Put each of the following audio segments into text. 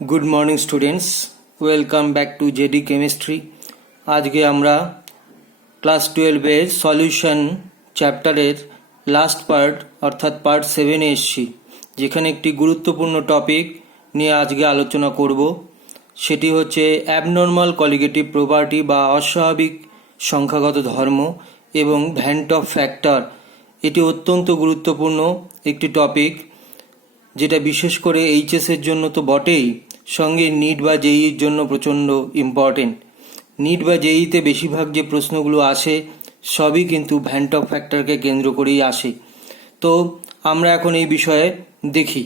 Good morning students, welcome back to JD chemistry. আজকে আমরা class 12-এর solution চ্যাপ্টারের last part অর্থাৎ পার্ট 7-এ এসেছি, যেখানে একটি গুরুত্বপূর্ণ টপিক নিয়ে আজকে আলোচনা করব। সেটি হচ্ছে অ্যাবনর্মাল কলিগেটিভ প্রপার্টি বা অস্বাভাবিক সংখ্যাগত ধর্ম এবং ভ্যান্ট অফ ফ্যাক্টর। এটি অত্যন্ত গুরুত্বপূর্ণ একটি টপিক, যেটা বিশেষ করে এইচএসের জন্য তো বটেই, সঙ্গে নিট বা জেইর জন্য প্রচণ্ড ইম্পর্টেন্ট। নিট বা জেইতে বেশিরভাগ যে প্রশ্নগুলো আসে সবই কিন্তু ভ্যান্ট অফ ফ্যাক্টরকে কেন্দ্র করেই আসে। তো আমরা এখন এই বিষয়ে দেখি।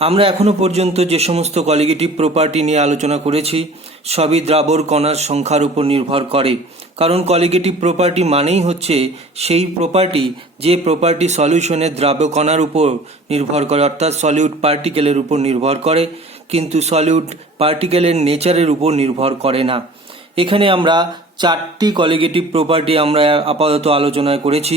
আমরা এখনো পর্যন্ত যে সমস্ত কলিগেটিভ প্রপার্টি নিয়ে আলোচনা করেছি সবই দ্রাবর কণার সংখ্যার উপর নির্ভর করে, কারণ কলিগেটিভ প্রপার্টি মানেই হচ্ছে সেই প্রপার্টি যে প্রপার্টি সলিউশনের দ্রাব্য কণার উপর নির্ভর করে, অর্থাৎ সলিউট পার্টিকেলের উপর নির্ভর করে, কিন্তু সলিউট পার্টিকেলের নেচারের উপর নির্ভর করে না। এখানে আমরা 4টি কলিগেটিভ প্রপার্টি আমরা আপাতত আলোচনা করেছি,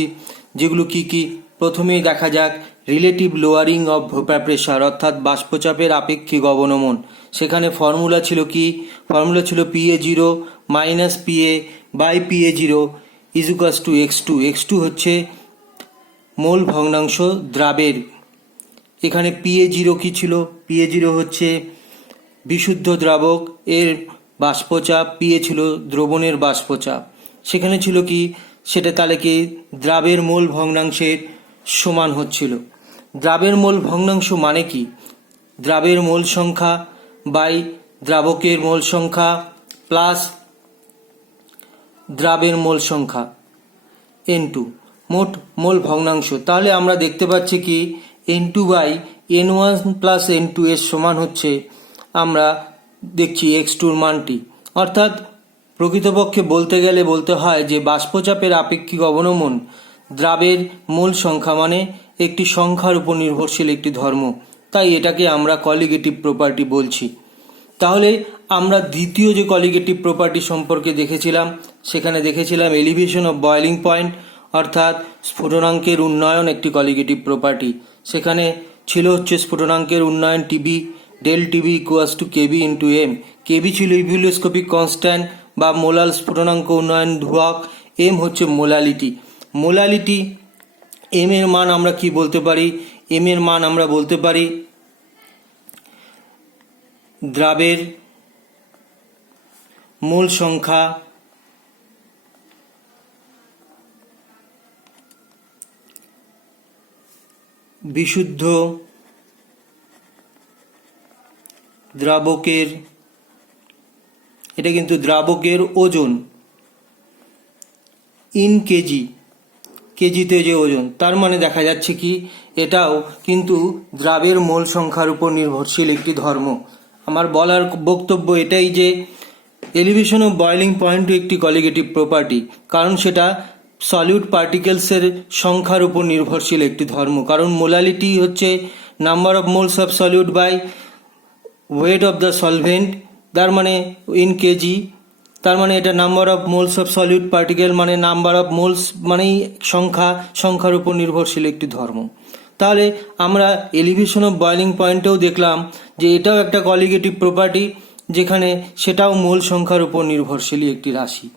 যেগুলো কি। প্রথমেই দেখা যাক relative lowering of vapour pressure, অর্থাৎ বাষ্পচাপের আপেক্ষিক অবনমন। সেখানে ফর্মুলা ছিল ছিল PA0 minus PA by PA0 ইজুকাস টু x2। x2 হচ্ছে মোল ভগ্নাংশ দ্রাবের। এখানে PA0 কি ছিল? PA0 হচ্ছে বিশুদ্ধ দ্রাবক এর বাষ্পচাপ, PA ছিল দ্রবণের বাষ্পচাপ। সেখানে ছিল কি, সেটা তাহলে কি দ্রাবের মোল ভগ্নাংশের সমান হচ্ছিল। দ্রাবের মোল ভগ্নাংশ মানে কি? দ্রাবের মোল সংখ্যা বাই দ্রাবকের মোল সংখ্যা প্লাস দ্রাবের মোল সংখ্যা N2 মোট মোল ভগ্নাংশ। তাহলে আমরা দেখতে পাচ্ছি কি N2 by N1 plus N2 এর সমান হচ্ছে, আমরা দেখছি x2-র মানটি। অর্থাৎ প্রকৃতপক্ষে বলতে গেলে বলতে হয় যে বাষ্পচাপের আপেক্ষিক অবনমন দ্রাবের মোল সংখ্যা মানে একটি সংখ্যার উপর নির্ভরশীল একটি ধর্ম, তাই এটাকে আমরা কলিগেটিভ প্রপার্টি বলছি। তাহলে আমরা দ্বিতীয় যে কলিগেটিভ প্রপার্টি সম্পর্কে দেখেছিলাম, সেখানে দেখেছিলাম এলিভেশন অফ বয়েলিং পয়েন্ট, অর্থাৎ স্ফুটনাঙ্কের উন্নয়ন একটি কলিগেটিভ প্রপার্টি। সেখানে ছিল হচ্ছে স্ফুটনাঙ্কের উন্নয়ন TB, del TB equals to KB into M. KB ছিল ইভ্যালুস্কোপিক কনস্ট্যান্ট বা মোলাল স্ফুটনাঙ্ক উন্নয়ন ধ্রুবক, এম হচ্ছে মোলালিটি। এম এর মান আমরা কি বলতে পারি? এম এর মান আমরা বলতে পারি দ্রাবের মোল সংখ্যা বিশুদ্ধ দ্রাবকের, এটা কিন্তু দ্রাবকের ওজন ইন কেজিতে যে ওজন, তার মানে দেখা যাচ্ছে কি এটাও কিন্তু দ্রাবের মোল সংখ্যার উপর নির্ভরশীল একটি ধর্ম। আমার বলার বক্তব্য এটাই যে এলিভেশন অফ বয়েলিং পয়েন্টও একটি কলিগেটিভ প্রপার্টি, কারণ সেটা সলিউট পার্টিকেলসের সংখ্যার উপর নির্ভরশীল একটি ধর্ম। কারণ মোলালিটি হচ্ছে number of moles of solute by weight of the solvent, তার মানে ইন কেজি, তার মানে এটা number of moles of solute particle মানে নাম্বার অফ মোলস মানেই সংখ্যার উপর নির্ভরশীল একটি ধর্ম। তাহলে আমরা এলিভেশন অফ বয়েলিং পয়েন্টেও দেখলাম যে এটাও একটা কলিগেটিভ প্রপার্টি, যেখানে সেটাও মোল সংখ্যার উপর নির্ভরশীল একটি রাশি,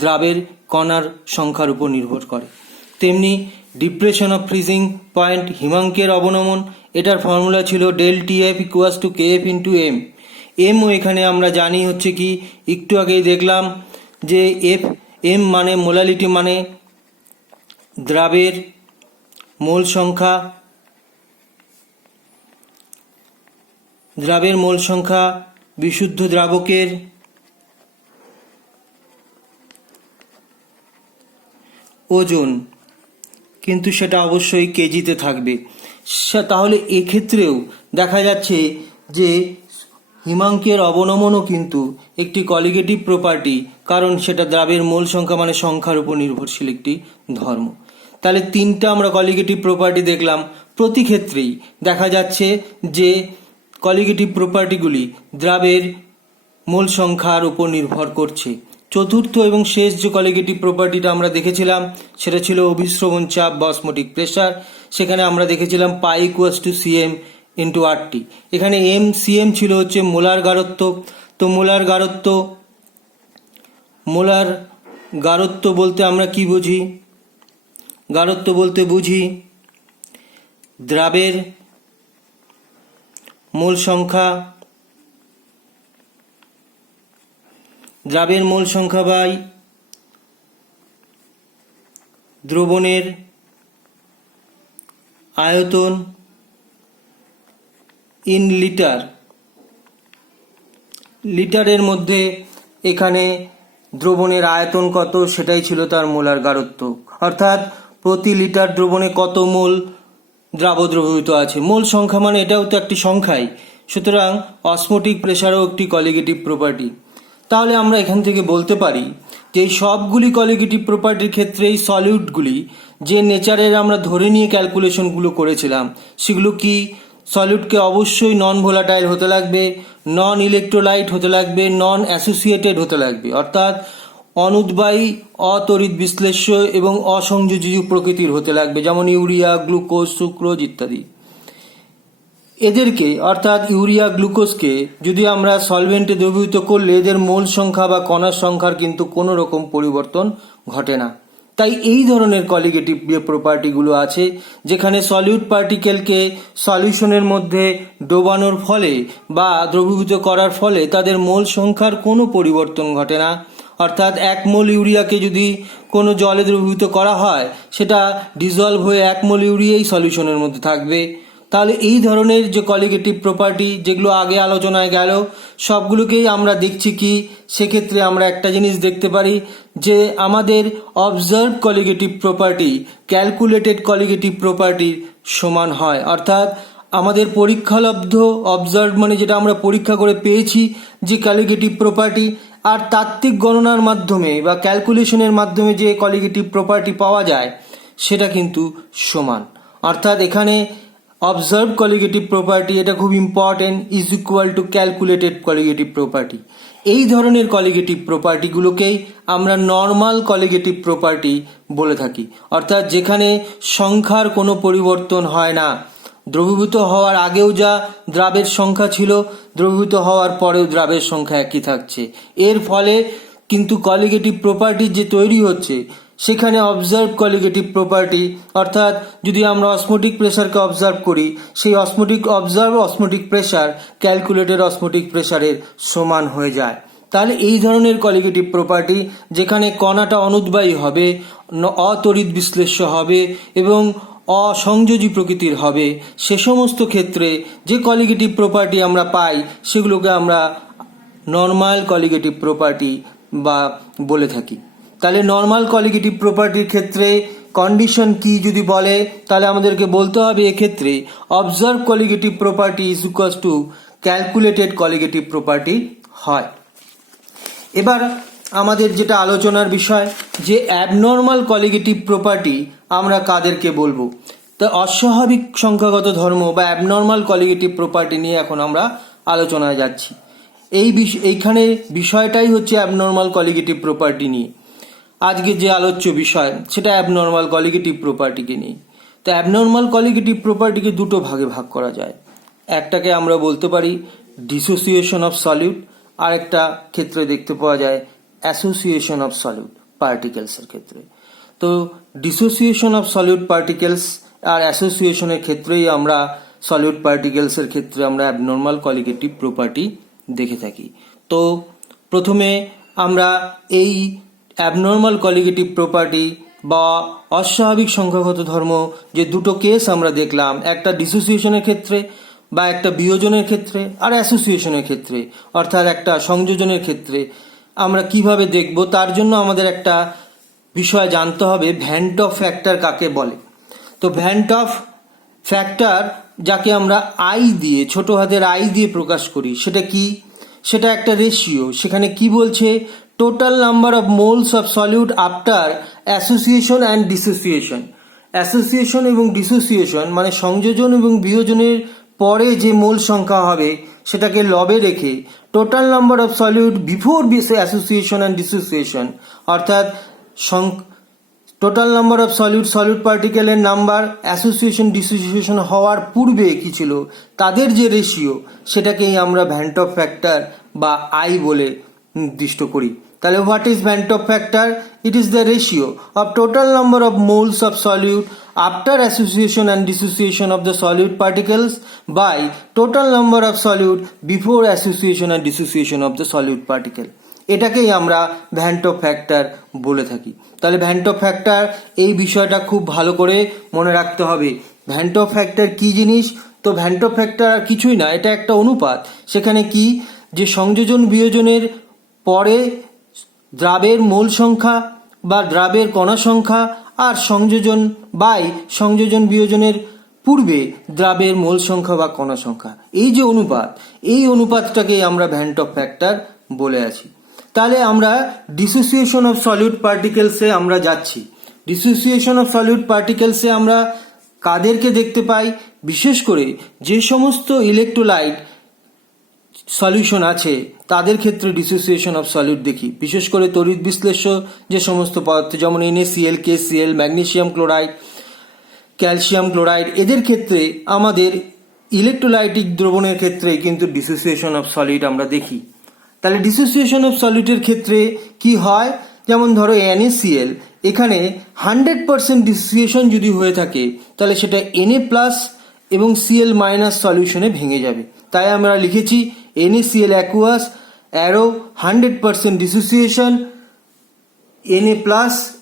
দ্রাবের কণার সংখ্যার উপর নির্ভর করে। তেমনি ডিপ্রেশন অফ ফ্রিজিং পয়েন্ট, হিমাঙ্কের অবনমন, এটার ফর্মুলা ছিল del TF equals to KF into M. এমও এখানে আমরা জানি হচ্ছে কি, একটু আগেই দেখলাম যে এম মানে মোলালিটি মানে দ্রাবের মোল সংখ্যা, বিশুদ্ধ দ্রাবকের ওজন, কিন্তু সেটা অবশ্যই কেজিতে থাকবে। তাহলে এক্ষেত্রেও দেখা যাচ্ছে যে হিমাঙ্কের অবনমনও কিন্তু একটি কলিগেটিভ প্রপার্টি, কারণ সেটা দ্রাবের মোল সংখ্যা মানে সংখ্যার উপর নির্ভরশীল একটি ধর্ম। তাহলে 3টা আমরা কলিগেটিভ প্রপার্টি দেখলাম। প্রতি ক্ষেত্রেই দেখা যাচ্ছে যে কলিগেটিভ প্রপার্টিগুলি দ্রাবের মোল সংখ্যার উপর নির্ভর করছে। চতুর্থ এবং শেষ যে কলিগেটিভ প্রপার্টিটা আমরা দেখেছিলাম সেটা ছিল অভিস্রবণ চাপ বা অসমোটিক প্রেসার। সেখানে আমরা দেখেছিলাম pi equals to CM into RT. এখানে সিএম ছিল হচ্ছে মোলার গারত্ব। তো মোলার গারত্ব বলতে আমরা কি বুঝি? গারত্ব বলতে বুঝি দ্রাবের মোল সংখ্যা বাই দ্রবণের আয়তন ইন লিটারের মধ্যে এখানে দ্রবণের আয়তন কত সেটাই ছিল তার মোলার গারত্ব, অর্থাৎ প্রতি লিটার দ্রবণে কত মোল দ্রবীভূত আছে। মোল সংখ্যা মানে এটাও তো একটি সংখ্যাই, সুতরাং অসমোটিক প্রেসারও একটি কলিগেটিভ প্রপার্টি। তাহলে আমরা এখান থেকে বলতে পারি যে এই সবগুলি কলিগেটিভ প্রপার্টির ক্ষেত্রে এই সলিউটগুলি যে নেচারের আমরা ধরে নিয়ে ক্যালকুলেশনগুলো করেছিলাম সেগুলো কি? সলিউটকে অবশ্যই নন ভোলাটাইল হতে লাগবে, নন ইলেকট্রোলাইট হতে লাগবে, নন অ্যাসোসিয়েটেড হতে লাগবে, অর্থাৎ অনুদ্বায়ী, অতড়িৎ বিশ্লেষ্য এবং অসংযোজী প্রকৃতির হতে লাগবে, যেমন ইউরিয়া, গ্লুকোজ, সুক্রোজ ইত্যাদি। এদেরকে অর্থাৎ ইউরিয়া, গ্লুকোজকে যদি আমরা সলভেন্টে দ্রবীভূত করলে এদের মোল সংখ্যা বা কণার সংখ্যার কিন্তু কোনো রকম পরিবর্তন ঘটে না। তাই এই ধরনের কলিগেটিভ প্রপার্টিগুলো আছে যেখানে সলিউট পার্টিকেলকে সলিউশনের মধ্যে ডোবানোর ফলে বা দ্রবীভূত করার ফলে তাদের মোল সংখ্যার কোনো পরিবর্তন ঘটে না। অর্থাৎ 1 মোল ইউরিয়াকে যদি কোনো জলে দ্রবীভূত করা হয় সেটা ডিজলভ হয়ে 1 মোল ইউরিয়াই সলিউশনের মধ্যে থাকবে। তাহলে এই ধরনের যে কলিগেটিভ প্রপার্টি যেগুলো আগে আলোচনায় গেল সবগুলোকেই আমরা দেখছি কি, সেক্ষেত্রে আমরা একটা জিনিস দেখতে পারি যে আমাদের observe colligative property calculated colligative প্রপার্টির সমান হয়। অর্থাৎ আমাদের পরীক্ষালব্ধ অবজার্ভ মানে যেটা আমরা পরীক্ষা করে পেয়েছি যে কলিগেটিভ প্রপার্টি, আর তাত্ত্বিক গণনার মাধ্যমে বা ক্যালকুলেশনের মাধ্যমে যে কলিগেটিভ প্রপার্টি পাওয়া যায় সেটা কিন্তু সমান। অর্থাৎ এখানে অবজার্ভ কলিগেটিভ প্রপার্টি, এটা খুব important, is equal to calculated colligative property. এই ধরনের কলিগেটিভ প্রপার্টিগুলোকেই আমরা নর্মাল কলিগেটিভ প্রপার্টি বলে থাকি, অর্থাৎ যেখানে সংখ্যার কোনো পরিবর্তন হয় না। দ্রবীভূত হওয়ার আগেও যা দ্রাবের সংখ্যা ছিল, দ্রবীভূত হওয়ার পরেও দ্রাবের সংখ্যা একই থাকছে। এর ফলে কিন্তু কলিগেটিভ প্রপার্টি যে তৈরি হচ্ছে সেখানে অবজার্ভ কলিগেটিভ প্রপার্টি, অর্থাৎ যদি আমরা অসমোটিক প্রেসারকে অবজার্ভ করি সেই অসমোটিক প্রেসার ক্যালকুলেটেড অসমোটিক প্রেসারের সমান হয়ে যায়। তাহলে এই ধরনের কলিগেটিভ প্রপার্টি যেখানে কণাটা অনুদ্বায়ী হবে, অতড়িৎ বিশ্লেষ্য হবে এবং অসংযোজী প্রকৃতির হবে, সে সমস্ত ক্ষেত্রে যে কলিগেটিভ প্রপার্টি আমরা পাই সেগুলোকে আমরা নর্মাল কলিগেটিভ প্রপার্টি বা বলে থাকি। তাহলে নর্মাল কলিগেটিভ প্রপার্টির ক্ষেত্রে কন্ডিশন কি যদি বলে তাহলে আমাদেরকে বলতে হবে এক্ষেত্রে observe colligative property is equals two calculated colligative property হয়। এবার আমাদের যেটা আলোচনার বিষয় যে অ্যাবনর্মাল কলিগেটিভ প্রপার্টি আমরা কাদেরকে বলবো, তা অস্বাভাবিক সংখ্যাগত ধর্ম বা অ্যাবনর্মাল কলিগেটিভ প্রপার্টি নিয়ে এখন আমরা আলোচনায় যাচ্ছি। এইখানে বিষয়টাই হচ্ছে অ্যাবনর্মাল কলিগেটিভ প্রপার্টি নিয়ে আজকে যে আলোচ্য বিষয় সেটা অ্যাবনর্মাল কলিগেটিভ প্রপার্টিকে নিয়ে। তো অ্যাবনর্মাল কলিগেটিভ প্রপার্টিকে দুটো ভাগে ভাগ করা যায়। একটাকে আমরা বলতে পারি ডিসোসিয়েশন অফ সলিউট, আর একটা ক্ষেত্রে দেখতে পাওয়া যায় অ্যাসোসিয়েশন অফ সলিউট পার্টিকেলসের ক্ষেত্রে। তো ডিসোসিয়েশন অফ সলিউট পার্টিকেলস আর অ্যাসোসিয়েশনের ক্ষেত্রেই আমরা সলিউট পার্টিকেলসের ক্ষেত্রে আমরা অ্যাবনর্মাল কলিগেটিভ প্রপার্টি দেখে থাকি। তো প্রথমে আমরা এই অ্যাবনর্মাল কলিগেটিভ প্রপার্টি বা অস্বাভাবিক সংখ্যাগত ধর্ম যে দুটো কেস আমরা দেখলাম, একটা ডিসোসিয়েশনের ক্ষেত্রে বা একটা বিয়োজনের ক্ষেত্রে আর অ্যাসোসিয়েশনের ক্ষেত্রে অর্থাৎ একটা সংযোজনের ক্ষেত্রে আমরা কিভাবে দেখব তার জন্য আমাদের একটা বিষয় জানতে হবে ভ্যান টফ ফ্যাক্টর কাকে বলে। তো ভ্যান টফ ফ্যাক্টর যাকে আমরা আই দিয়ে, ছোট হাতের আই দিয়ে প্রকাশ করি, সেটা কি? সেটা একটা রেশিও। সেখানে কি বলছে? Total number of moles of solute after association and dissociation. Association এবং ডিসোসিয়েশন মানে সংযোজন এবং বিয়োজনের পরে যে মোল সংখ্যা হবে সেটাকে লবে রেখে total number of solute before association and dissociation, অর্থাৎ টোটাল নাম্বার অফ সলিউট পার্টিকেলের নাম্বার অ্যাসোসিয়েশন ডিসোসিয়েশন হওয়ার পূর্বে কি ছিল তাদের যে রেশিও সেটাকেই আমরা ভ্যান্ট অফ ফ্যাক্টর বা আই বলে নির্দিষ্ট করি। তাহলে what is van't Hoff factor? It is the ratio of total number of moles of solute after association and dissociation of the solute particles by total number of solute before association and dissociation of the solute particle। এটাকেই আমরা van't Hoff factor বলে থাকি। তাহলে van't Hoff factor এই বিষয়টা খুব ভালো করে মনে রাখতে হবে। ভ্যান্ট অফ ফ্যাক্টর কি জিনিস? তো ভ্যান্ট অফ ফ্যাক্টর আর কিছুই না, এটা একটা অনুপাত। সেখানে কি যে সংযোজন বিয়োজনের পরে দ্রাবের মোল সংখ্যা বা দ্রাবের কণা সংখ্যা আর সংযোজন বাই সংযোজন বিয়োজনের পূর্বে দ্রাবের মোল সংখ্যা বা কণা সংখ্যা, এই যে অনুপাত, এই অনুপাতটাকেই আমরা ভ্যান্ট অফ ফ্যাক্টর বলে আছি। তাহলে আমরা ডিসোসিয়েশন অফ সলিউট পার্টিকেলসে আমরা যাচ্ছি। ডিসোসিয়েশন অফ সলিউট পার্টিকেলসে আমরা কাদেরকে দেখতে পাই? বিশেষ করে যে সমস্ত ইলেকট্রোলাইট সলিউশন আছে তাদের ক্ষেত্রে ডিসোসিয়েশন অফ সলিউট দেখি। বিশেষ করে তড়িৎ বিশ্লেষ্য যে সমস্ত পদার্থ যেমন NaCl, KCl, magnesium chloride, calcium chloride, এদের ক্ষেত্রে আমাদের ইলেকট্রোলাইটিক দ্রবণের ক্ষেত্রে কিন্তু ডিসোসিয়েশন অফ সলিড আমরা দেখি। তাহলে ডিসোসিয়েশন অফ সলিডের ক্ষেত্রে কি হয়? যেমন ধরো NaCl, এখানে 100% ডিসোসিয়েশন যদি হয়ে থাকে তাহলে সেটা Na+ এবং Cl- সলিউশনে ভেঙে যাবে। তাই আমরা লিখেছি NaCl aqueous arrow 100% dissociation, Na+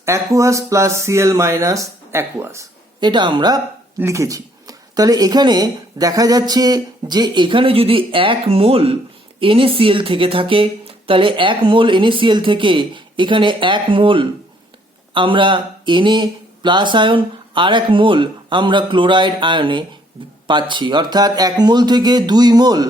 aqueous plus Cl- aqueous, এটা আমরা লিখেছি। তাহলে এখানে দেখা যাচ্ছে যে এখানে যদি 1 মোল NaCl থেকে থাকে তাহলে 1 মোল NaCl থেকে এখানে 1 মোল আমরা Na+ আয়ন আর 1 মোল আমরা ক্লোরাইড আয়নে পাচ্ছি, অর্থাৎ 1 মোল থেকে 2 মোল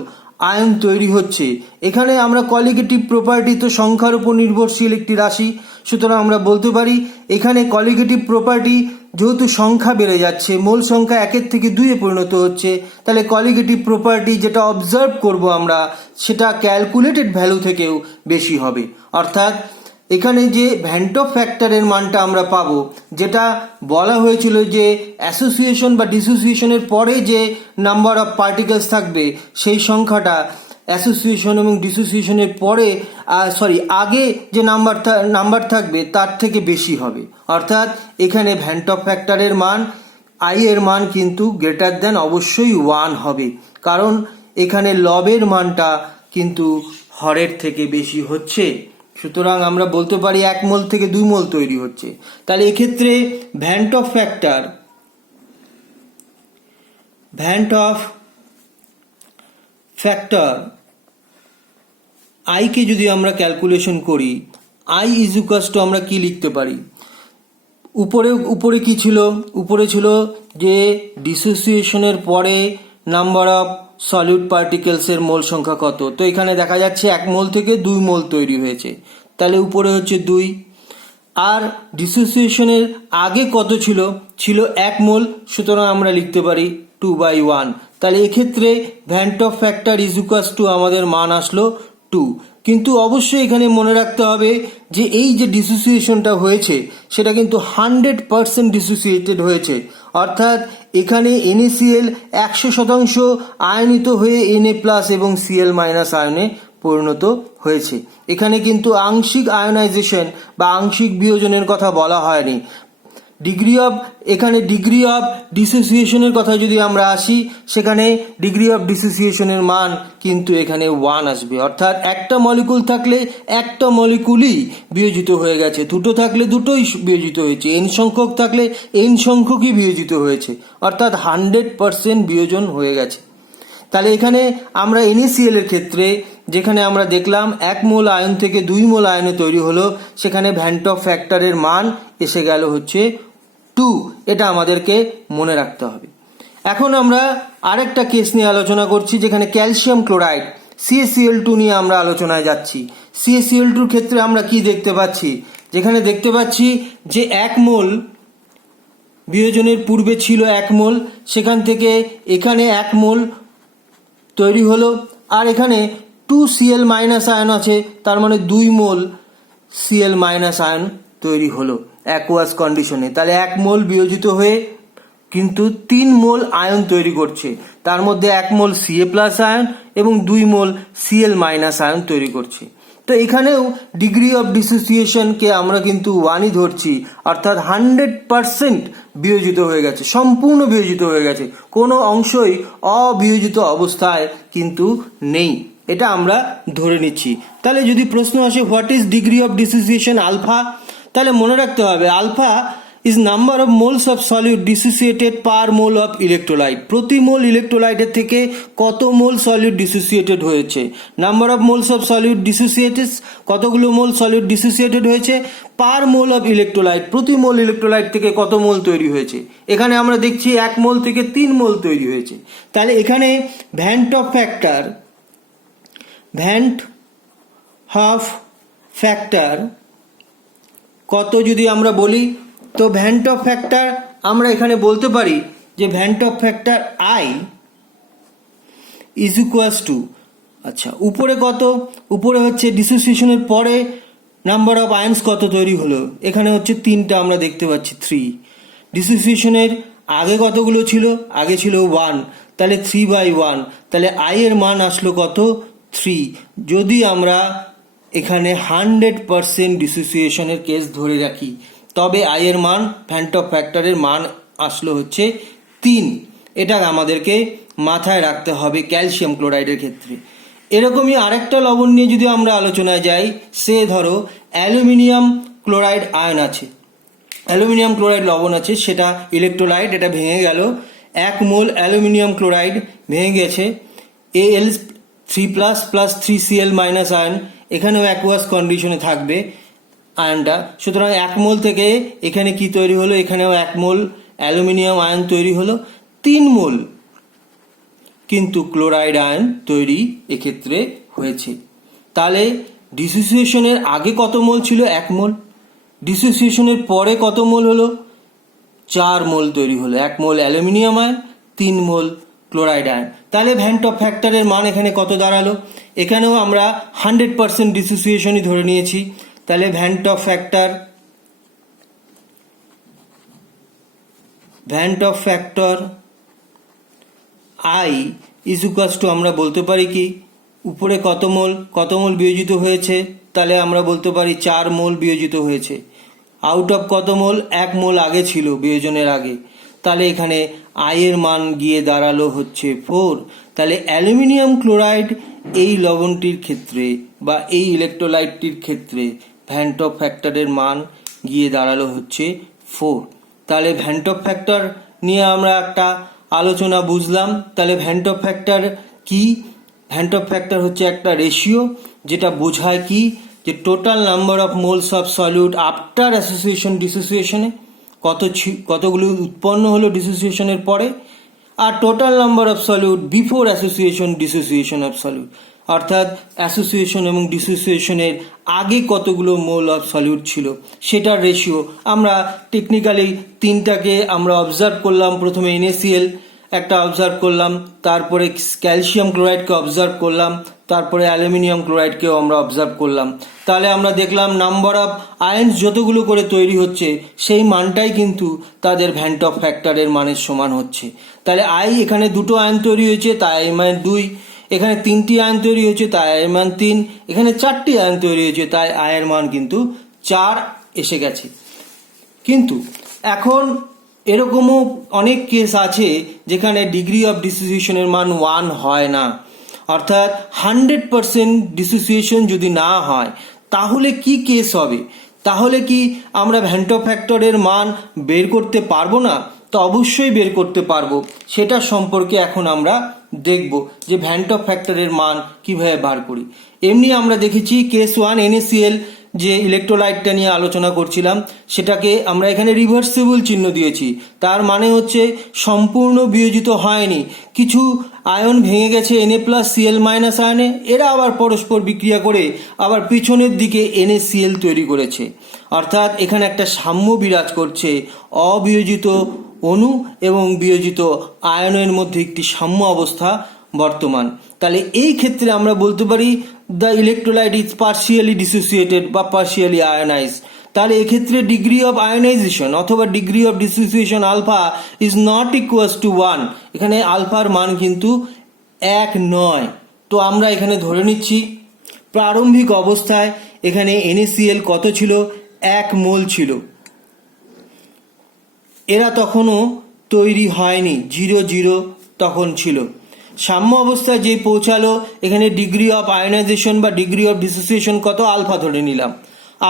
আয়ন তৈরি হচ্ছে। এখানে আমরা কলিগেটিভ প্রপার্টি তো সংখ্যার উপর নির্ভরশীল একটি রাশি, সুতরাং আমরা বলতে পারি এখানে কলিগেটিভ প্রপার্টি যেহেতু সংখ্যা বেড়ে যাচ্ছে, মোল সংখ্যা 1 থেকে 2 পরিণত হচ্ছে, তাহলে কলিগেটিভ প্রপার্টি যেটা অবজার্ভ করব আমরা সেটা ক্যালকুলেটেড ভ্যালু থেকেও বেশি হবে। অর্থাৎ এখানে যে ভ্যান্ট অফ ফ্যাক্টরের মানটা আমরা পাবো, যেটা বলা হয়েছিল যে অ্যাসোসিয়েশন বা ডিসোসিয়েশনের পরে যে নাম্বার অফ পার্টিকেলস থাকবে সেই সংখ্যাটা অ্যাসোসিয়েশন এবং ডিসোসিয়েশনের পরে আগে যে নাম্বার থাকবে তার থেকে বেশি হবে। অর্থাৎ এখানে ভ্যান্ট অফ ফ্যাক্টরের মান আই এর মান কিন্তু গ্রেটার দেন অবশ্যই 1 হবে, কারণ এখানে লবের মানটা কিন্তু হরের থেকে বেশি হচ্ছে। সুতরাং আমরা বলতে পারি 1 মোল থেকে 2 মোল তৈরি হচ্ছে। তাহলে এক্ষেত্রে ভ্যান্ট অফ ফ্যাক্টর আইকে যদি আমরা ক্যালকুলেশন করি, আই ইজ ইকুয়ালস টু আমরা কি লিখতে পারি? উপরে কি ছিল? উপরে ছিল যে ডিসোসিয়েশনের পরে নাম্বার অফ সলিউট পার্টিকেলসের মোল সংখ্যা কত। তো এখানে দেখা যাচ্ছে 1 মোল থেকে 2 মোল তৈরি হয়েছে, তাহলে উপরে হচ্ছে 2। আর ডিসোসিয়েশনের আগে কত ছিল? ছিল 1 মোল, সুতরাং আমরা লিখতে পারি 2/1। তাহলে এক্ষেত্রে vent Hoff factor is equals two আমাদের মান আসলো 2। কিন্তু অবশ্যই এখানে মনে রাখতে হবে যে এই যে ডিসোসিয়েশনটা হয়েছে সেটা কিন্তু 100% ডিসোসিয়েটেড হয়েছে, অর্থাৎ এখানে NaCl 100% আয়নিত হয়ে Na+ এবং Cl- আয়নে পরিণত হয়েছে। এখানে কিন্তু আংশিক আয়নাইজেশন বা আংশিক বিয়োজনের কথা বলা হয়নি। ডিগ্রি অফ ডিসোসিয়েশনের কথা যদি আমরা আসি, সেখানে ডিগ্রি অফ ডিসোসিয়েশনের মান কিন্তু এখানে 1 আসবে, অর্থাৎ একটা মলিকুল থাকলে একটা মলিকুলই বিয়োজিত হয়ে গেছে, দুটো থাকলে দুটোই বিয়োজিত হয়েছে, n সংখ্যক থাকলে n সংখ্যকই বিয়োজিত হয়েছে, অর্থাৎ 100% বিয়োজন হয়ে গেছে। তাহলে এখানে আমরা NaCl এর ক্ষেত্রে যেখানে আমরা দেখলাম 1 মোল আয়ন থেকে 2 মোল আয়নে তৈরি হলো, সেখানে ভ্যান্ট অফ ফ্যাক্টরের মান এসে গেল হচ্ছে 2। এটা আমাদেরকে মনে রাখতে হবে। এখন আমরা আরেকটা কেস নিয়ে আলোচনা করছি, যেখানে ক্যালসিয়াম ক্লোরাইড CaCl2 নিয়ে আমরা আলোচনায় যাচ্ছি। CaCl2 ক্ষেত্রে আমরা কি দেখতে পাচ্ছি? যেখানে দেখতে পাচ্ছি যে 1 মোল বিয়োজনের পূর্বে ছিল 1 মোল, সেখান থেকে এখানে 1 মোল তৈরি হলো, আর এখানে 2 Cl- আয়ন আছে, তার মানে 2 মোল Cl- আয়ন তৈরি হলো। অ্যাকুয়াস কন্ডিশনে। তাহলে 1 মোল বিয়োজিত হয়ে কিন্তু 3 মোল আয়ন তৈরি করছে, তার মধ্যে 1 মোল Ca প্লাস আয়ন এবং 2 মোল Cl মাইনাস আয়ন তৈরি করছে। তো এখানেও ডিগ্রি অফ ডিসোসিয়েশনকে আমরা কিন্তু 1ই ধরছি, অর্থাৎ 100% বিয়োজিত হয়ে গেছে, সম্পূর্ণ বিয়োজিত হয়ে গেছে, কোনো অংশই অবিয়োজিত অবস্থায় কিন্তু নেই, এটা আমরা ধরে নিচ্ছি। তাহলে যদি প্রশ্ন আসে what is degree of dissociation alpha, তাহলে মনে রাখতে হবে alpha is number of moles of solute dissociated per mole of electrolyte. প্রতি মোল ইলেকট্রোলাইটের থেকে কত মোল সলিউট ডিসোসিয়েটেড হয়েছে, number of moles of solute dissociated, কতগুলো মোল সলিউট ডিসোসিয়েটেড হয়েছে, পার মোল অফ ইলেকট্রোলাইট, প্রতি মোল ইলেকট্রোলাইট থেকে কত মোল তৈরি হয়েছে। এখানে আমরা দেখছি 1 মোল থেকে 3 মোল তৈরি হয়েছে। তাহলে এখানে ভ্যান্ট অফ ফ্যাক্টর কত যদি আমরা বলি, তো ভ্যান্ট অফ ফ্যাক্টর আমরা এখানে বলতে পারি যে vent Hoff factor I is equals two, আচ্ছা উপরে কত, উপরে হচ্ছে ডিসোসিয়েশনের পরে নাম্বার অফ আয়ন্স কত তৈরি হলো, এখানে হচ্ছে 3টা আমরা দেখতে পাচ্ছি 3। ডিসোসিয়েশনের আগে কতগুলো ছিল, আগে ছিল 1, তাহলে 3/1, তাহলে আই এর মান আসলো কত 3। যদি আমরা এখানে 100% ডিসোসিয়েশনের কেস ধরে রাখি, তবে আই এর মান, ভ্যান্ট অফ ফ্যাক্টরের মান আসলো হচ্ছে 3। এটা আমাদেরকে মাথায় রাখতে হবে ক্যালসিয়াম ক্লোরাইডের ক্ষেত্রে। এরকমই আরেকটা লবণ নিয়ে যদি আমরা আলোচনায় যাই, সে ধরো অ্যালুমিনিয়াম ক্লোরাইড আয়ন আছে, অ্যালুমিনিয়াম ক্লোরাইড লবণ আছে, সেটা ইলেকট্রোলাইট, এটা ভেঙে গেল, 1 মোল অ্যালুমিনিয়াম ক্লোরাইড ভেঙে গেছে, Al3+ plus 3Cl minus ion, এখানেও অ্যাকুয়াস কন্ডিশনে থাকবে আয়নটা। সুতরাং 1 মোল থেকে এখানে কি তৈরি হলো, এখানেও 1 মোল অ্যালুমিনিয়াম আয়ন তৈরি হলো, 3 মোল কিন্তু ক্লোরাইড আয়ন তৈরি এক্ষেত্রে হয়েছে। তাহলে ডিসোসিয়েশনের আগে কত মোল ছিল, 1 মোল, ডিসোসিয়েশনের পরে কত মোল হলো, 4 মোল তৈরি হলো, 1 মোল অ্যালুমিনিয়াম আয়ন, 3 মোল ক্লোরাইড আয়ন। তাহলে ভ্যান্ট অফ ফ্যাক্টরের মান এখানে কত দাঁড়ালো, এখানেও আমরা 100% ডিসোসিয়েশনই ধরে নিয়েছি। তাহলে van't Hoff factor I is equals two, আমরা বলতে পারি কি, উপরে কত মোল বিয়োজিত হয়েছে, তাহলে আমরা বলতে পারি 4 মোল বিয়োজিত হয়েছে, আউট অফ কত মোল, 1 মোল আগে ছিল বিয়োজনের আগে, তাহলে এখানে আই এর মান গিয়ে দাঁড়ালো হচ্ছে 4। তাহলে অ্যালুমিনিয়াম ক্লোরাইড এই লবণটির ক্ষেত্রে বা এই ইলেকট্রোলাইটটির ক্ষেত্রে ভ্যান্ট অফ ফ্যাক্টরের মান গিয়ে দাঁড়ালো হচ্ছে 4। তাহলে ভ্যান্ট অফ ফ্যাক্টর নিয়ে আমরা একটা আলোচনা বুঝলাম। তাহলে ভ্যান্ট অফ ফ্যাক্টর কি, ভ্যান্ট অফ ফ্যাক্টর হচ্ছে একটা রেশিও, যেটা বোঝায় কি, যে total number of moles of solute after association ডিসোসিয়েশনে কতগুলো উৎপন্ন হলো ডিসোসিয়েশনের পরে, আর total number of solute before association dissociation of solute, অর্থাৎ অ্যাসোসিয়েশন এবং ডিসোসিয়েশনের আগে কতগুলো মোল অফ সলিউট ছিল সেটার রেশিও। আমরা টেকনিক্যালি 3টাকে আমরা অবজার্ভ করলাম, প্রথমে NaCl একটা অবজার্ভ করলাম, তারপরে ক্যালসিয়াম ক্লোরাইডকে অবজার্ভ করলাম, তারপরে অ্যালুমিনিয়াম ক্লোরাইডকেও আমরা অবজার্ভ করলাম। তাহলে আমরা দেখলাম নাম্বার অফ আয়ন্স যতগুলো করে তৈরি হচ্ছে সেই মানটাই কিন্তু তাদের ভ্যান্ট অফ ফ্যাক্টরের মানের সমান হচ্ছে। তাহলে আই, এখানে 2টো আয়ন তৈরি হয়েছে তাই আই মান 2, এখানে 3টি আয়ন তৈরি হয়েছে তাই আই মান 3, এখানে 4টি আয়ন তৈরি হয়েছে তাই আয়ের মান কিন্তু 4 এসে গেছে। কিন্তু এখন এরকমও অনেক কেস আছে যেখানে ডিগ্রি অফ ডিসোসিয়েশনের মান 1 হয় না, অর্থাৎ 100% ডিসোসিয়েশন যদি না হয় তাহলে কি কেস হবে, তাহলে কি আমরা ভ্যান্ট অফ ফ্যাক্টরের মান বের করতে পারবো না? তো অবশ্যই বের করতে পারবো, সেটা সম্পর্কে এখন আমরা দেখব যে ভ্যান্ট অফ ফ্যাক্টরের মান কিভাবে বার করি। এমনি আমরা দেখেছি কেস 1 NaCl যে ইলেকট্রোলাইটটা নিয়ে আলোচনা করছিলাম সেটাকে আমরা এখানে রিভার্সিবল চিহ্ন দিয়েছি, তার মানে হচ্ছে সম্পূর্ণ বিয়োজিত হয়নি, কিছু আয়ন ভেঙে গেছে Na+Cl মাইনাস আয়নে, এরা আবার পরস্পর বিক্রিয়া করে আবার পিছনের দিকে NaCl তৈরি করেছে, অর্থাৎ এখানে একটা সাম্য বিরাজ করছে, অবিয়োজিত অণু এবং বিয়োজিত আয়নের মধ্যে একটি সাম্য অবস্থা বর্তমান। তাহলে এই ক্ষেত্রে আমরা বলতে পারি the electrolyte is partially dissociated বা পার্শিয়ালি আয়োনাইজড। তাহলে এক্ষেত্রে ডিগ্রি অফ আয়োনাইজেশন অথবা degree of dissociation alpha is not equals to 1। এখানে আলফার মান কিন্তু 1 নয়। তো আমরা এখানে ধরে নিচ্ছি প্রারম্ভিক অবস্থায় এখানে NaCl কত ছিল, 1 মোল ছিল। এরা তখনও তৈরি হয়নি, 0 তখন ছিল। সাম্য অবস্থায় যে পৌঁছালো, এখানে ডিগ্রি অফ আয়োনাইজেশন বা ডিগ্রি অফ ডিসোসিয়েশন কত, আলফা ধরে নিলাম,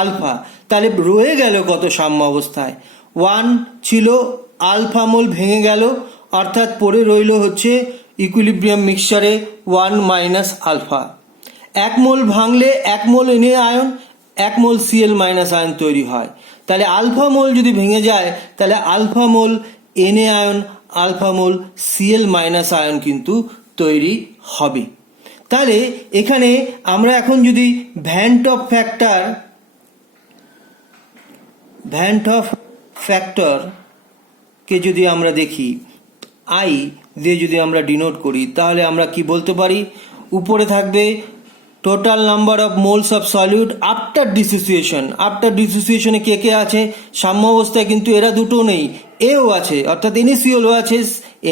আলফা। তাহলে রয়ে গেল কত সাম্য অবস্থায়, 1 ছিল, আলফা মোল ভেঙে গেল, অর্থাৎ পড়ে রইল হচ্ছে ইকুইলিব্রিয়াম মিক্সচারে 1 মাইনাস আলফা। 1 মোল ভাঙলে 1 মোল Na আয়ন, 1 মোল Cl মাইনাস আয়ন তৈরি হয়। তাহলে আলফা মোল যদি ভেঙে যায় তাহলে আলফা মোল Na আয়ন, আলফা মোল Cl মাইনাস আয়ন কিন্তু তৈরি হবে। তাহলে এখানে আমরা এখন যদি ভ্যান্ট অফ ফ্যাক্টরকে যদি আমরা দেখি, আই দিয়ে যদি আমরা ডিনোট করি, তাহলে আমরা কি বলতে পারি, উপরে থাকবে total number of moles of solute after dissociation. After ডিসোসিয়েশনে কে কে আছে, সাম্য অবস্থায় কিন্তু এরা দুটো নেই, এও আছে, অর্থাৎ NaClও আছে,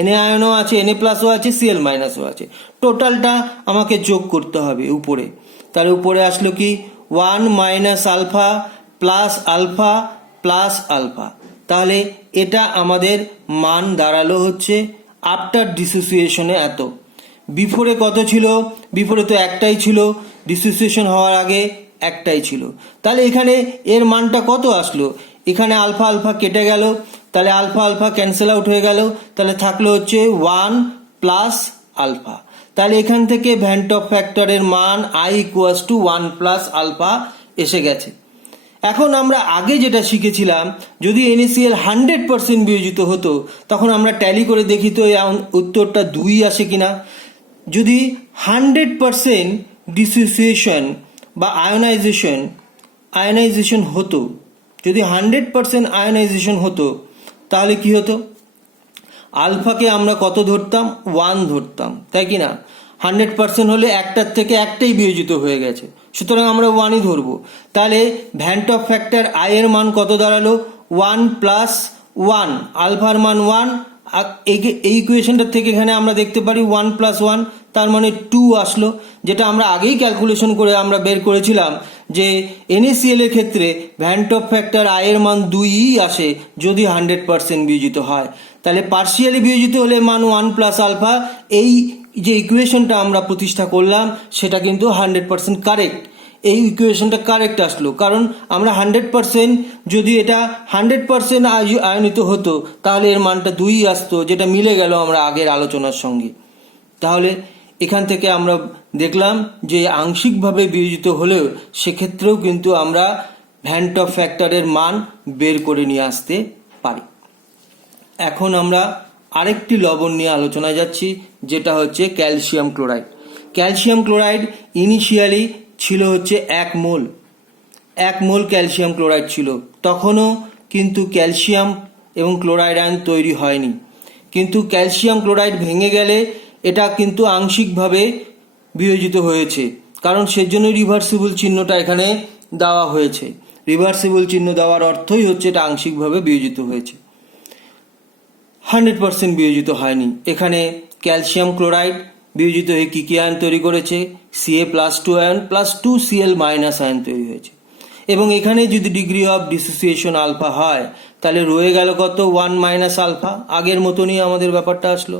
Na আয়নও আছে, Na প্লাসও আছে, Cl মাইনাসও আছে। টোটালটা আমাকে যোগ করতে হবে উপরে। তাহলে উপরে আসলো কি 1 minus alpha plus alpha plus alpha. তাহলে এটা আমাদের মান দাঁড়ালো হচ্ছে আফটার ডিসোসিয়েশনে এত। বিফোরে কত ছিল, বিফোরে তো একটাই ছিল, ডিসোসিয়েশন হওয়ার আগে একটাই ছিল। তাহলে এখানে এর মানটা কত আসলো, এখানে আলফা আলফা কেটে গেল, তাহলে আলফা আলফা ক্যান্সেল আউট হয়ে গেল, তাহলে থাকলো হচ্ছে 1 প্লাস আলফা। তাহলে এখান থেকে ভ্যান্ট অফ ফ্যাক্টরের মান I equals to 1 plus alpha এসে গেছে। এখন আমরা আগে যেটা শিখেছিলাম, যদি NaCl 100% বিয়োজিত হতো তখন আমরা ট্যালি করে দেখি তো উত্তরটা 2 আসে কিনা। যদি 100% ডিসোসিয়েশন বা আয়োনাইজেশন হতো, যদি 100% আয়োনাইজেশন হতো তাহলে কি হতো, আলফাকে আমরা কত ধরতাম, 1 ধরতাম, তাই কি না। 100% হলে একটার থেকে একটাই বিয়োজিত হয়ে গেছে, সুতরাং আমরা 1ই ধরবো। তাহলে ভ্যান্ট অফ ফ্যাক্টর আই এর মান কত দাঁড়ালো, 1 প্লাস 1, আলফার মান 1। এই ইকুয়েশনটার থেকে এখানে আমরা দেখতে পারি 1 প্লাস 1 তার মানে 2 আসলো, যেটা আমরা আগেই ক্যালকুলেশন করে আমরা বের করেছিলাম যে NaCl এর ক্ষেত্রে ভ্যান্ট অফ ফ্যাক্টর আই এর মান 2ই আসে যদি 100% বিয়োজিত হয়। তাহলে পার্শিয়ালি বিয়োজিত হলে মান 1 প্লাস আলফা। এই যে ইকুয়েশনটা আমরা প্রতিষ্ঠা করলাম সেটা কিন্তু 100% কারেক্ট। এই ইকুয়েশনটা কারেক্ট আসলো কারণ আমরা 100% যদি এটা 100% আয়নিত হতো তাহলে এর মানটা 2ই আসতো, যেটা মিলে গেল আমরা আগের আলোচনার সঙ্গে। তাহলে এখান থেকে আমরা দেখলাম যে আংশিকভাবে বিয়োজিত হলেও সেক্ষেত্রেও কিন্তু আমরা ভ্যান্ট অফ ফ্যাক্টরের মান বের করে নিয়ে আসতে পারি। এখন আমরা আরেকটি লবণ নিয়ে আলোচনায় যাচ্ছি, যেটা হচ্ছে calcium chloride. Calcium chloride initially ছিল হচ্ছে 1 মোল ক্যালসিয়াম ক্লোরাইড ছিল, তখনও কিন্তু ক্যালসিয়াম এবং ক্লোরাইড আয়ন তৈরি হয়নি। কিন্তু ক্যালসিয়াম ক্লোরাইড ভেঙে গেলে এটা কিন্তু আংশিকভাবে বিয়োজিত হয়েছে, কারণ সেজন্য রিভার্সিবল চিহ্নটা এখানে দেওয়া হয়েছে। রিভার্সিবল চিহ্ন দেওয়ার অর্থই হচ্ছে এটা আংশিকভাবে বিয়োজিত হয়েছে, 100% বিয়োজিত হয়নি। এখানে ক্যালসিয়াম ক্লোরাইড বিয়োজিত হয়ে কি আয়ন তৈরি করেছে, Ca+2 ion plus 2Cl minus ion তৈরি হয়েছে। এবং এখানে যদি ডিগ্রি অফ ডিসোসিয়েশন আলফা হয় তাহলে রয়ে গেল কত, 1 মাইনাস আলফা। আগের মতনই আমাদের ব্যাপারটা আসলো।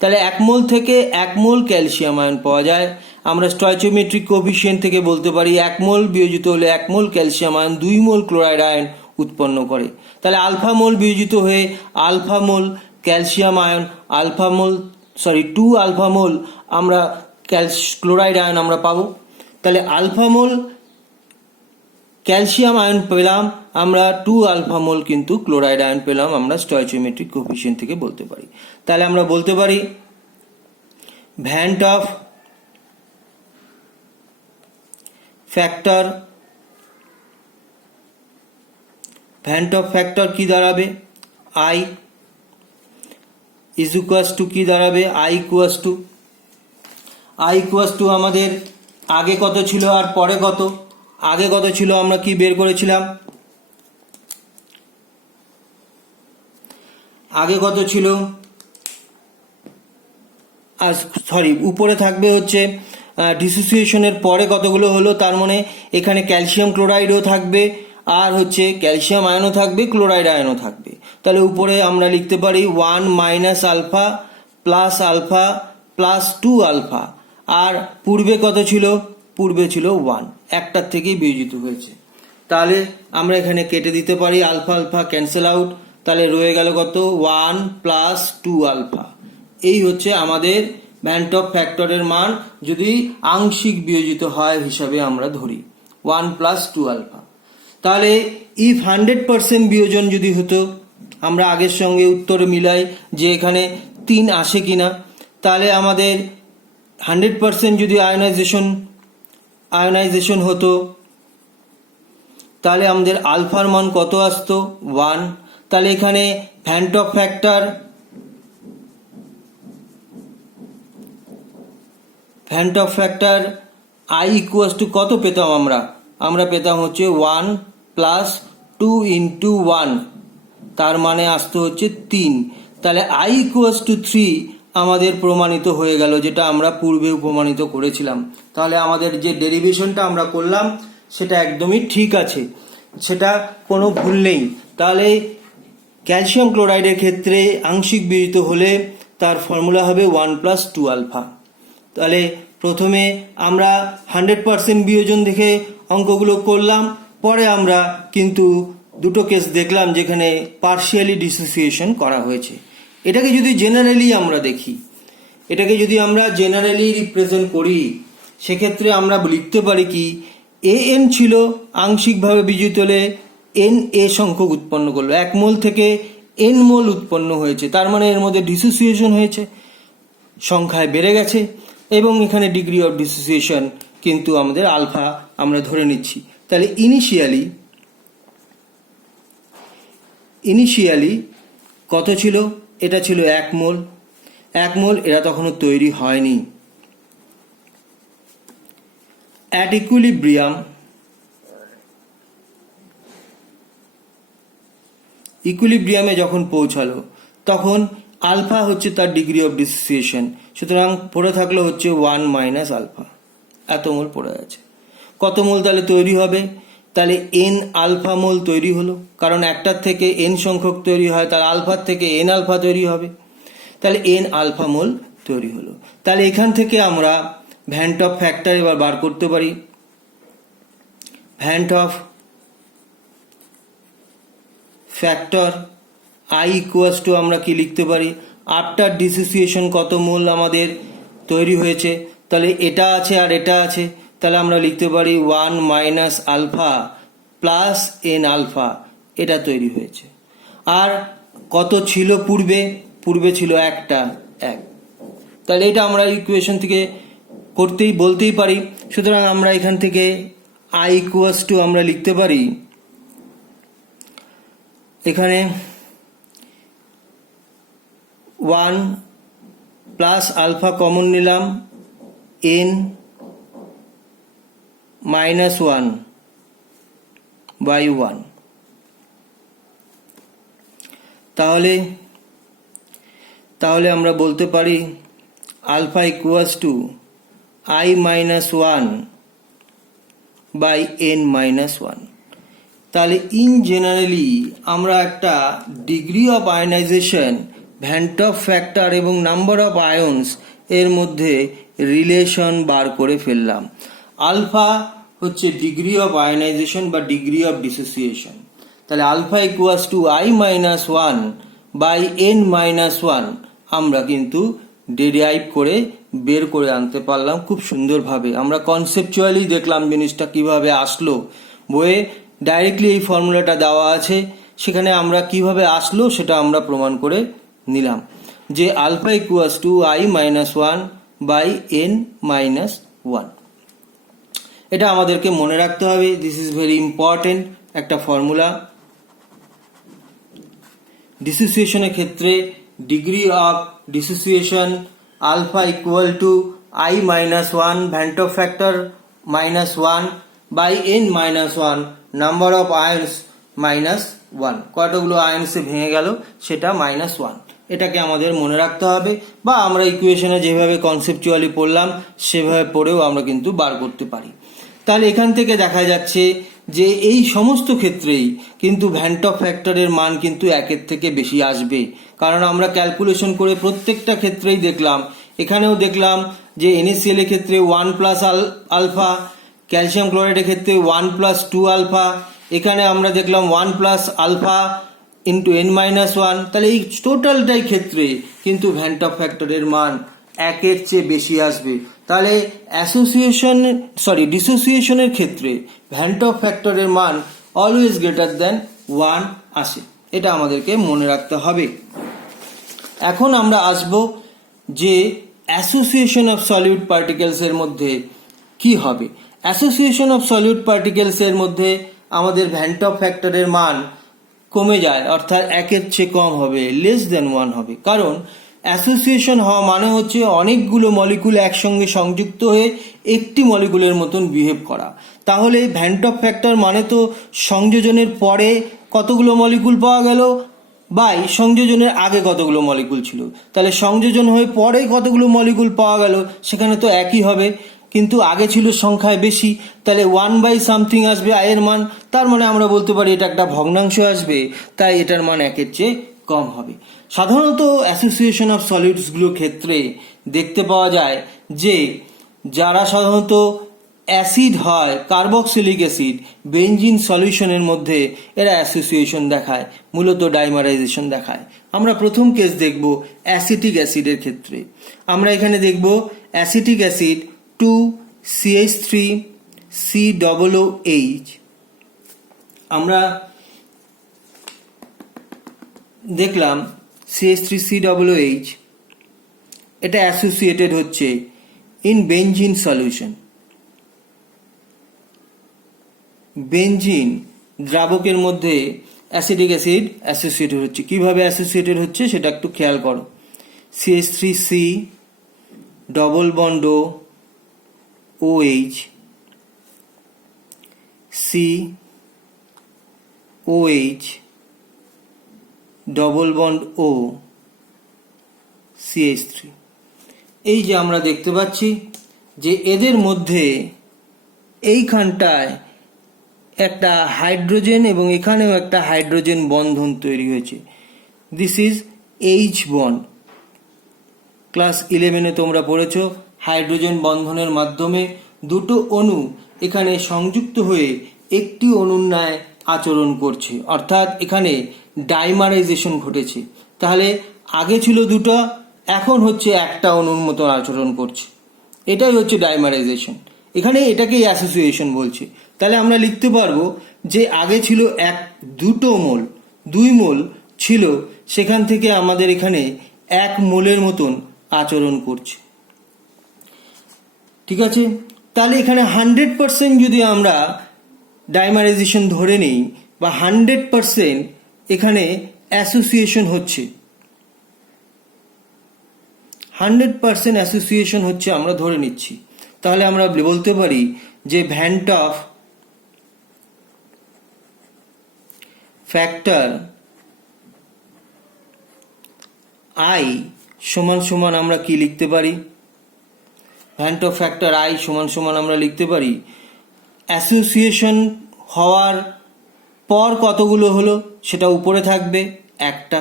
তাহলে 1 মোল থেকে 1 মোল ক্যালসিয়াম আয়ন পাওয়া যায়। আমরা স্টয়চিওমেট্রিক কোএফিসিয়েন্ট থেকে বলতে পারি 1 মোল বিয়োজিত হলে 1 mole calcium ion 2 mole chloride ion উৎপন্ন করে। তাহলে আলফা মোল বিয়োজিত হয়ে alpha mole calcium ion 2 alpha mole আমরা ক্লোরাইড আয়ন আমরা পাবো। তাহলে আলফা মোল ক্যালসিয়াম আয়ন পেলাম আমরা, 2 আলফা মোল কিন্তু ক্লোরাইড আয়ন পেলাম আমরা স্টয়চিওমেট্রিক কোএফিসিয়েন্ট থেকে বলতে পারি। তাহলে আমরা বলতে পারি ভ্যান্ট অফ ফ্যাক্টর কি দাঁড়াবে, I ইজ ইকুয়ালস টু কি দাঁড়াবে, I ইকুয়ালস টু আমাদের আগে কত ছিল আর পরে কত। আগে কত ছিল আমরা কি বের করেছিলাম, আগে কত ছিল, সরি উপরে থাকবে হচ্ছে ডিসোসিয়েশনের পরে কতগুলো হলো, তার মানে এখানে ক্যালসিয়াম ক্লোরাইডও থাকবে, আর হচ্ছে ক্যালসিয়াম আয়নও থাকবে, ক্লোরাইড আয়নও থাকবে। তাহলে উপরে আমরা লিখতে পারি 1 মাইনাস আলফা প্লাস 2 আলফা। আর পূর্বে কত ছিল, পূর্বে ছিল 1, একটার থেকেই বিয়োজিত হয়েছে। তাহলে আমরা এখানে কেটে দিতে পারি, আলফা আলফা ক্যান্সেল আউট, তাহলে রয়ে গেল কত 1 প্লাস 2 আলফা। এই হচ্ছে আমাদের ভ্যান টপ ফ্যাক্টরের মান যদি আংশিক বিয়োজিত হয় হিসাবে আমরা ধরি 1 প্লাস 2 আলফা। তাহলে ইফ 100% বিয়োজন যদি হতো, আমরা আগের সঙ্গে উত্তর মিলাই যে এখানে 3 আসে কিনা, তাহলে আমাদের 100% যদি আয়োনাইজেশন হতো, তাহলে আমাদের আলফার মান কত আসতো 1। তাহলে এখানে van Hoff factor I equals to কত পেতাম, আমরা পেতাম হচ্ছে 1 প্লাস 2 ইন্টু 1, তার মানে আসতো হচ্ছে 3। তাহলে আই ইকুয়াস টু 3 আমাদের প্রমাণিত হয়ে গেল, যেটা আমরা পূর্বে প্রমাণিত করেছিলাম। তাহলে আমাদের যে ডেরিভেশনটা আমরা করলাম সেটা একদমই ঠিক আছে, সেটা কোনো ভুল নেই। তাহলে ক্যালসিয়াম ক্লোরাইডের ক্ষেত্রে আংশিক বিয়োজিত হলে তার ফর্মুলা হবে 1 প্লাস 2 আলফা। তাহলে প্রথমে আমরা 100% বিয়োজন দেখে অঙ্কগুলো করলাম, পরে আমরা কিন্তু দুটো কেস দেখলাম যেখানে পার্শিয়ালি ডিসোসিয়েশন করা হয়েছে। এটাকে যদি জেনারেলি আমরা দেখি, এটাকে যদি আমরা জেনারেলি রিপ্রেজেন্ট করি, সেক্ষেত্রে আমরা লিখতে পারি কি, এন ছিল আংশিকভাবে বিয়োজিত হলে এন এ সংখ্যক উৎপন্ন করলো, 1 মোল থেকে এন মোল উৎপন্ন হয়েছে, তার মানে এর মধ্যে ডিসোসিয়েশন হয়েছে, সংখ্যায় বেড়ে গেছে, এবং এখানে ডিগ্রি অফ ডিসোসিয়েশন কিন্তু আমাদের আলফা আমরা ধরে নিচ্ছি। তাহলে ইনিশিয়ালি কত ছিল, এটা ছিল 1 মোল, এরা তখনও তৈরি হয়নি। অ্যাট ইকুইলিব্রিয়ামে যখন পৌঁছালো তখন আলফা হচ্ছে তার ডিগ্রি অফ ডিসোসিয়েশন, সুতরাং পড়ে থাকলো হচ্ছে 1 মাইনাস আলফা, এত মোল পড়ে আছে। কত মোল তাহলে তৈরি হবে, তাহলে এন আলফা মোল তৈরি হলো, কারণ একটার থেকে এন সংখ্যক তৈরি হয়, তার আলফার থেকে এন আলফা তৈরি হবে, তাহলে এন আলফা মোল তৈরি হলো। তাহলে এখান থেকে আমরা ভ্যান টপ ফ্যাক্টর এবার বার করতে পারি। Van Hoff factor I equals to আমরা কি লিখতে পারি, আফটার ডিসোসিয়েশন কত মোল আমাদের তৈরি হয়েছে, তাহলে এটা আছে আর এটা আছে, তাহলে আমরা লিখতে পারি 1 minus alpha plus n alpha, এটা তৈরি হয়েছে। আর কত ছিল পূর্বে ছিল 1, তাহলে এটা আমরা ইকুয়েশন থেকে বলতেই পারি। সুতরাং আমরা এখান থেকে আই ইকুয়াস টু আমরা লিখতে পারি, এখানে 1 প্লাস আলফা কমন নিলাম, এন মাইনাস 1 বাই 1, তাহলে আমরা বলতে পারি alpha equals to i minus 1 by n minus 1। তাহলে ইন জেনারেলি আমরা একটা degree of ionization, Van't Hoff factor এবং নাম্বার অফ আয়ন্স এর মধ্যে রিলেশন বার করে ফেললাম। আলফা হচ্ছে ডিগ্রি অফ আয়নাইজেশন বা ডিগ্রি অফ ডিসোসিয়েশন, তাহলে alpha equals to i minus 1 by n minus 1 আমরা কিন্তু ডেরাইভ করে বের করে আনতে পারলাম খুব সুন্দরভাবে। আমরা কনসেপচুয়ালি দেখলাম জিনিসটা কিভাবে আসলো, বইয়ে ডাইরেক্টলি এই ফর্মুলাটা দেওয়া আছে, সেখানে আমরা কিভাবে আসলো সেটা আমরা প্রমাণ করে নিলাম যে alpha equals to i minus 1 by n minus 1। এটা আমাদেরকে মনে রাখতে হবে, দিস ইজ ভেরি ইম্পর্টেন্ট একটা ফর্মুলা। ডিসোসিয়েশনের ক্ষেত্রে degree of dissociation alpha equal to i minus 1 Van't Hoff factor minus 1 by n minus 1 number of ions -1, কতগুলো আয়নসে ভেঙে গেল সেটা -1। এটাকে আমাদের মনে রাখতে হবে, বা আমরা ইকুয়েশনে যেভাবে কনসেপচুয়ালি পড়লাম সেভাবে পড়েও আমরা কিন্তু বার করতে পারি। তাহলে এখান থেকে দেখা যাচ্ছে যে এই সমস্ত ক্ষেত্রেই কিন্তু ভ্যান্ট অফ ফ্যাক্টরের মান কিন্তু 1-এর থেকে বেশি আসবে, কারণ আমরা ক্যালকুলেশন করে প্রত্যেকটা ক্ষেত্রেই দেখলাম, এখানেও দেখলাম যে NaCl এর ক্ষেত্রে 1 + আলফা, ক্যালসিয়াম ক্লোরাইডের ক্ষেত্রে 1 + 2 আলফা, এখানে আমরা দেখলাম 1 + আলফা ইন্টু n-1। তাহলে এই টোটালটাই ক্ষেত্রে কিন্তু ভ্যান্ট অফ ফ্যাক্টরের মান 1-এর চেয়ে বেশি আসবে। তাহলে ডিসোসিয়েশনের ক্ষেত্রে ভ্যান্ট অফ ফ্যাক্টরের মান অলওয়েজ গ্রেটার দ্যান 1 আসে, এটা আমাদেরকে মনে রাখতে হবে। এখন আমরা আসব যে অ্যাসোসিয়েশন অফ সলিউট পার্টিকেলস এর মধ্যে কি হবে। অ্যাসোসিয়েশন অফ সলিউট পার্টিকেলস এর মধ্যে আমাদের ভ্যান্ট অফ ফ্যাক্টরের মান কমে যায়, অর্থাৎ 1-এর চেয়ে কম হবে, লেস দেন 1 হবে। কারণ অ্যাসোসিয়েশন হওয়া মানে হচ্ছে অনেকগুলো মলিকুল একসঙ্গে সংযুক্ত হয়ে একটি মলিকুলের মতন বিহেভ করা। তাহলে ভ্যান্ট অফ ফ্যাক্টর মানে তো সংযোজনের পরে কতগুলো মলিকুল পাওয়া গেল বাই সংযোজনের আগে কতগুলো মলিকুল ছিল। তাহলে সংযোজন হয়ে পরে কতগুলো মলিকুল পাওয়া গেল সেখানে তো একই হবে, কিন্তু আগে ছিল সংখ্যায় বেশি, তাহলে 1/something আসবে আয়ের মান। তার মানে আমরা বলতে পারি এটা একটা ভগ্নাংশ আসবে, তাই এটার মান 1-এর চেয়ে কম হবে। সাধারণত অ্যাসোসিয়েশন অফ সলিডসগুলোর ক্ষেত্রে দেখতে পাওয়া যায় যে যারা সাধারণত অ্যাসিড হয়, কার্বক্সিলিক অ্যাসিড, বেনজিন সলিউশনের মধ্যে এরা অ্যাসোসিয়েশন দেখায়, মূলত ডাইমারাইজেশন দেখায়। আমরা প্রথম কেস দেখব অ্যাসিটিক অ্যাসিডের ক্ষেত্রে। আমরা এখানে দেখব অ্যাসিটিক অ্যাসিড 2CH3COOH। আমরা দেখলাম CH3COOH এটা অ্যাসোসিয়েটেড হচ্ছে ইন বেনজিন সলিউশন। বেনজিন দ্রাবকের মধ্যে অ্যাসিটিক অ্যাসিড অ্যাসোসিয়েটেড হচ্ছে। কিভাবে অ্যাসোসিয়েটেড হচ্ছে সেটা একটু খেয়াল করো। CH3C double bond OH, COH double bond O, CH3। এই যে আমরা দেখতে পাচ্ছি যে এদের মধ্যে এইখানটায় একটা হাইড্রোজেন এবং এখানেও একটা হাইড্রোজেন বন্ধন তৈরি হয়েছে। This is H bond. Class 11-এ তোমরা পড়েছো হাইড্রোজেন বন্ধনের মাধ্যমে দুটো অণু এখানে সংযুক্ত হয়ে একটি অণুর ন্যায় আচরণ করছে, অর্থাৎ এখানে ডাইমারাইজেশন ঘটেছে। তাহলে আগে ছিল দুটো, এখন হচ্ছে একটা অণুর মতো আচরণ করছে, এটাই হচ্ছে ডাইমারাইজেশন। এখানে এটাকেই অ্যাসোসিয়েশন বলছে। তাহলে আমরা লিখতে পারবো যে আগে ছিল 2 মোল ছিল, সেখান থেকে আমাদের এখানে 1 মোলের মতন আচরণ করছে। ঠিক আছে, তাহলে এখানে 100% যদি আমরা ডাইমারাইজেশন ধরে নিই, বা 100% এখানে অ্যাসোসিয়েশন হচ্ছে, 100% অ্যাসোসিয়েশন হচ্ছে আমরা ধরে নিচ্ছি, তাহলে আমরা বলতে পারি যে ভ্যান্ট অফ ফ্যাক্টর I সমান সমান আমরা কি লিখতে পারি? ভ্যান্ট অফ ফ্যাক্টর I সমান সমান আমরা লিখতে পারি অ্যাসোসিয়েশন হওয়ার পর কতগুলো হলো সেটা উপরে থাকবে একটা,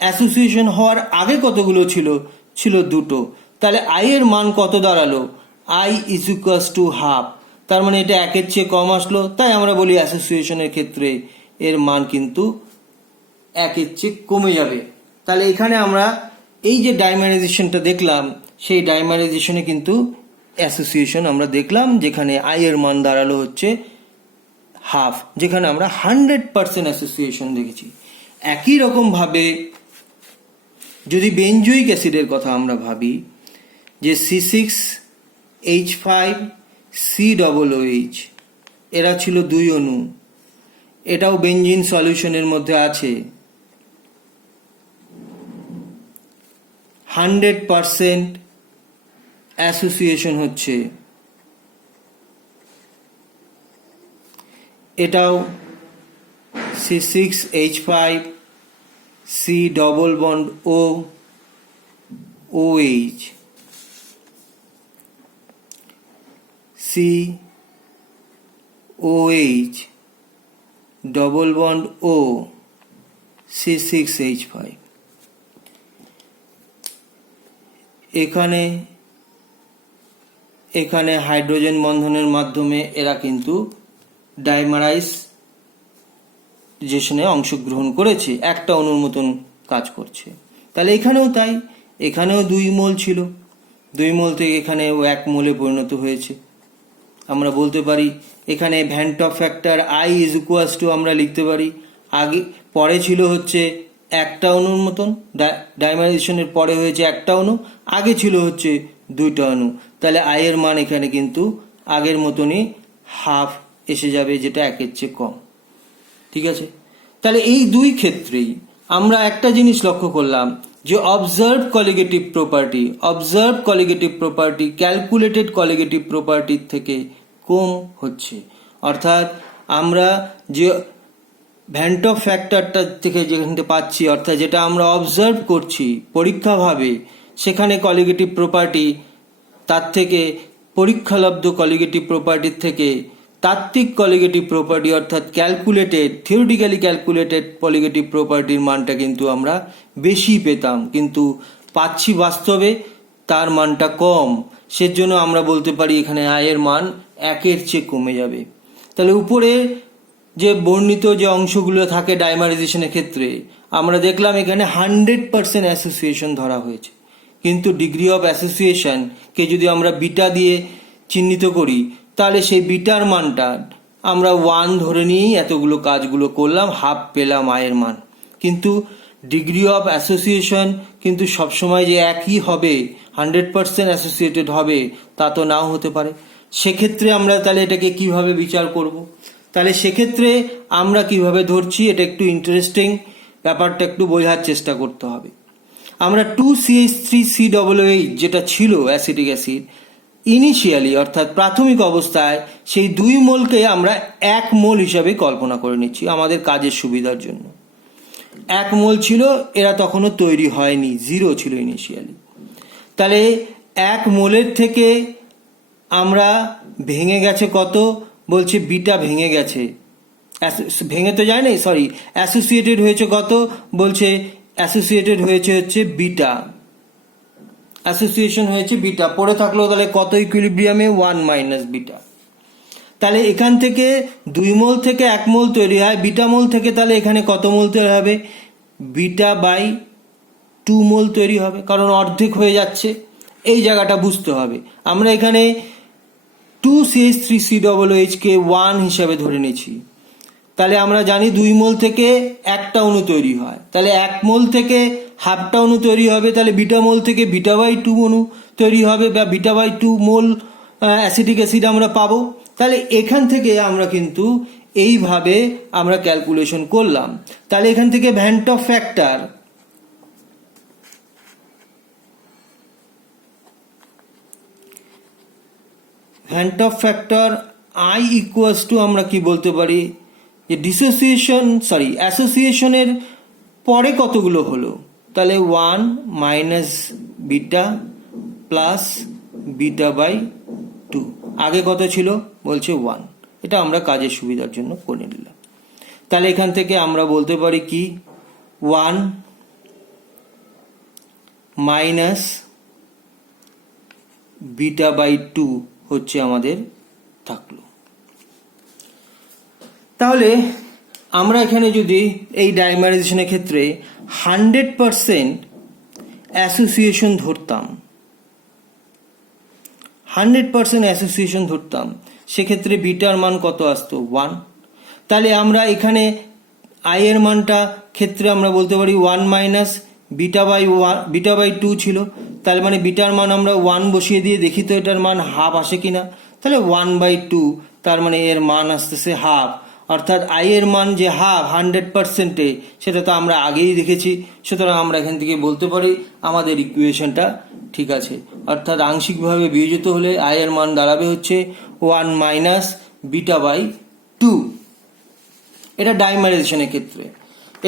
অ্যাসোসিয়েশন হওয়ার আগে কতগুলো ছিল 2টো। তাহলে I এর মান কত দাঁড়ালো? I is equals to half। তার মানে এটা 1-এর চেয়ে কম আসলো, তাই আমরা বলি অ্যাসোসিয়েশনের ক্ষেত্রে এর মান কিন্তু 1-এর চেয়ে কমে যাবে। তাহলে এখানে আমরা এই যে ডাইমারাইজেশনটা দেখলাম, সেই ডাইমারাইজেশনে কিন্তু অ্যাসোসিয়েশন আমরা দেখলাম, যেখানে I এর মান দাঁড়ালো হচ্ছে হাফ, যেখানে আমরা 100% অ্যাসোসিয়েশন দেখেছি। একই রকম ভাবে যদি বেনজোইক অ্যাসিডের কথা আমরা ভাবি, যে C6H5COOH এরা ছিল 2 অণু, এটাও বেনজিন সলিউশনের মধ্যে আছে। 100% অ্যাসোসিয়েশন হচ্ছে, এটাও C6H5 C double bond O OH C OH double bond O C6H5 এখানে হাইড্রোজেন বন্ধনের মাধ্যমে এরা কিন্তু ডাইমারাইজেশনে অংশগ্রহণ করেছে, একটা অণুর মতন কাজ করছে। তাহলে এখানেও তাই, এখানেও 2 মোল ছিল, 2 মোল থেকে এখানে 1 মোলে পরিণত হয়েছে। আমরা বলতে পারি এখানে van Hoff factor I is equals two আমরা লিখতে পারি, আগে পরে ছিল হচ্ছে একটা অণুর মতন, ডাইমারাইজেশনের পরে হয়েছে একটা অণু, আগে ছিল হচ্ছে 2টা অণু। তাহলে I এর মান এখানে কিন্তু আগের মতনই হাফ এসে যাবে, যেটা 1-এর চেয়ে কম। ঠিক আছে, তাহলে এই 2 ক্ষেত্রেই আমরা একটা জিনিস লক্ষ্য করলাম যে observe colligative property calculated colligative প্রপার্টির থেকে কম হচ্ছে। অর্থাৎ আমরা যে ভ্যান টপ ফ্যাক্টরটা থেকে যেখান থেকে পাচ্ছি, অর্থাৎ যেটা আমরা অবজার্ভ করছি পরীক্ষাভাবে, সেখানে কলিগেটিভ প্রপার্টি তার থেকে পরীক্ষালব্ধ কলিগেটিভ প্রপার্টির থেকে তাত্ত্বিক কলিগেটিভ প্রপার্টি অর্থাৎ থিওরিটিক্যালি ক্যালকুলেটেড কলিগেটিভ প্রপার্টির মানটা কিন্তু আমরা বেশি পেতাম, কিন্তু পাচ্ছি বাস্তবে তার মানটা কম। সেজন্য আমরা বলতে পারি এখানে I এর মান 1-এর চেয়ে কমে যাবে। তাহলে উপরে যে বর্ণিত যে অংশগুলো থাকে ডাইমারাইজেশনের ক্ষেত্রে, আমরা দেখলাম এখানে 100% অ্যাসোসিয়েশন ধরা হয়েছে, কিন্তু ডিগ্রি অফ অ্যাসোসিয়েশনকে যদি আমরা বিটা দিয়ে চিহ্নিত করি, তাহলে সেই বিটার মানটা আমরা 1 ধরে নিয়েই এতগুলো কাজগুলো করলাম, হাফ পেলাম I এর মান। কিন্তু ডিগ্রি অফ অ্যাসোসিয়েশন কিন্তু সবসময় যে একই হবে, 100% অ্যাসোসিয়েটেড হবে তা তো নাও হতে পারে। সেক্ষেত্রে আমরা তাহলে এটাকে কিভাবে বিচার করব? তাহলে সেক্ষেত্রে আমরা কিভাবে ধরছি, এটা একটু ইন্টারেস্টিং, ব্যাপারটা একটু বোঝার চেষ্টা করতে হবে। আমরা 2CH3COOH যেটা ছিল অ্যাসিটিক অ্যাসিড, ইনিশিয়ালি অর্থাৎ প্রাথমিক অবস্থায় সেই 2 মোলকে আমরা 1 মোল হিসাবে কল্পনা করে নিচ্ছি আমাদের কাজের সুবিধার জন্য। 1 মোল ছিল, এরা তখনও তৈরি হয়নি, 0 ছিল ইনিশিয়ালি। তাহলে 1 মোলের থেকে আমরা ভেঙে গেছে কত, বলছে বিটা ভেঙে গেছে, ভেঙে তো যায় না, সরি, অ্যাসোসিয়েটেড হয়েছে কত, বলছে অ্যাসোসিয়েটেড হয়েছে হচ্ছে বিটা, অ্যাসোসিয়েশন হয়েছে বিটা, পড়ে থাকলো তাহলে কত ইকুইলিব্রিয়ামে 1 মাইনাস বিটা। তাহলে এখান থেকে 2 মোল থেকে 1 মোল তৈরি হয়, বিটা মোল থেকে তাহলে এখানে কত মোল তৈরি হবে, বিটা বাই 2 মোল তৈরি হবে, কারণ অর্ধেক হয়ে যাচ্ছে। এই জায়গাটা বুঝতে হবে। আমরা এখানে 2CH3COOH কে 1 হিসাবে ধরে নিয়েছি, তাহলে আমরা জানি 2 মোল থেকে একটা অণু তৈরি হয়, তাহলে 1 মোল থেকে হাফটা অণু তৈরি হবে, তাহলে বিটা মোল থেকে বিটা বাই 2 অণু তৈরি হবে, বা beta by 2 mole acetic acid আমরা পাবো। তাহলে এখান থেকে আমরা কিন্তু এইভাবে আমরা ক্যালকুলেশন করলাম। তাহলে এখান থেকে van Hoff factor I equals two আমরা কি বলতে পারি, যে অ্যাসোসিয়েশনের পরে কতগুলো হলো, তাহলে 1 minus beta plus beta by 2, আগে কত ছিল, বলছে 1। এটা আমরা কাজের সুবিধার জন্য করে নিলাম। তাহলে এখান থেকে আমরা বলতে পারি কি, 1 মাইনাস বিটা বাই 2 হচ্ছে আমাদের থাকলো। তাহলে আমরা এখানে যদি এই ডাইমারাইজেশনের ক্ষেত্রে 100% অ্যাসোসিয়েশন ধরতাম, 100% অ্যাসোসিয়েশন ধরতাম, সেক্ষেত্রে বিটার মান কত আসতো, 1। তাহলে আমরা এখানে I এর মানটা ক্ষেত্রে আমরা বলতে পারি 1 মাইনাস বিটা বাই 2 ছিল, তাহলে মানে বিটার মান আমরা 1 বসিয়ে দিয়ে দেখি তো এটার মান হাফ আসে কিনা, তাহলে 1/2, তার মানে এর মান আসতেছে হাফ। অর্থাৎ I এর মান যে হাফ 100%-এ, সেটা তো আমরা আগেই দেখেছি। সুতরাং আমরা এখান থেকে বলতে পারি আমাদের ইকুয়েশনটা ঠিক আছে। অর্থাৎ আংশিকভাবে বিয়োজিত হলে I এর মান দাঁড়াবে হচ্ছে 1 মাইনাস বিটা বাই 2। এটা ডাইমারাইজেশনের ক্ষেত্রে।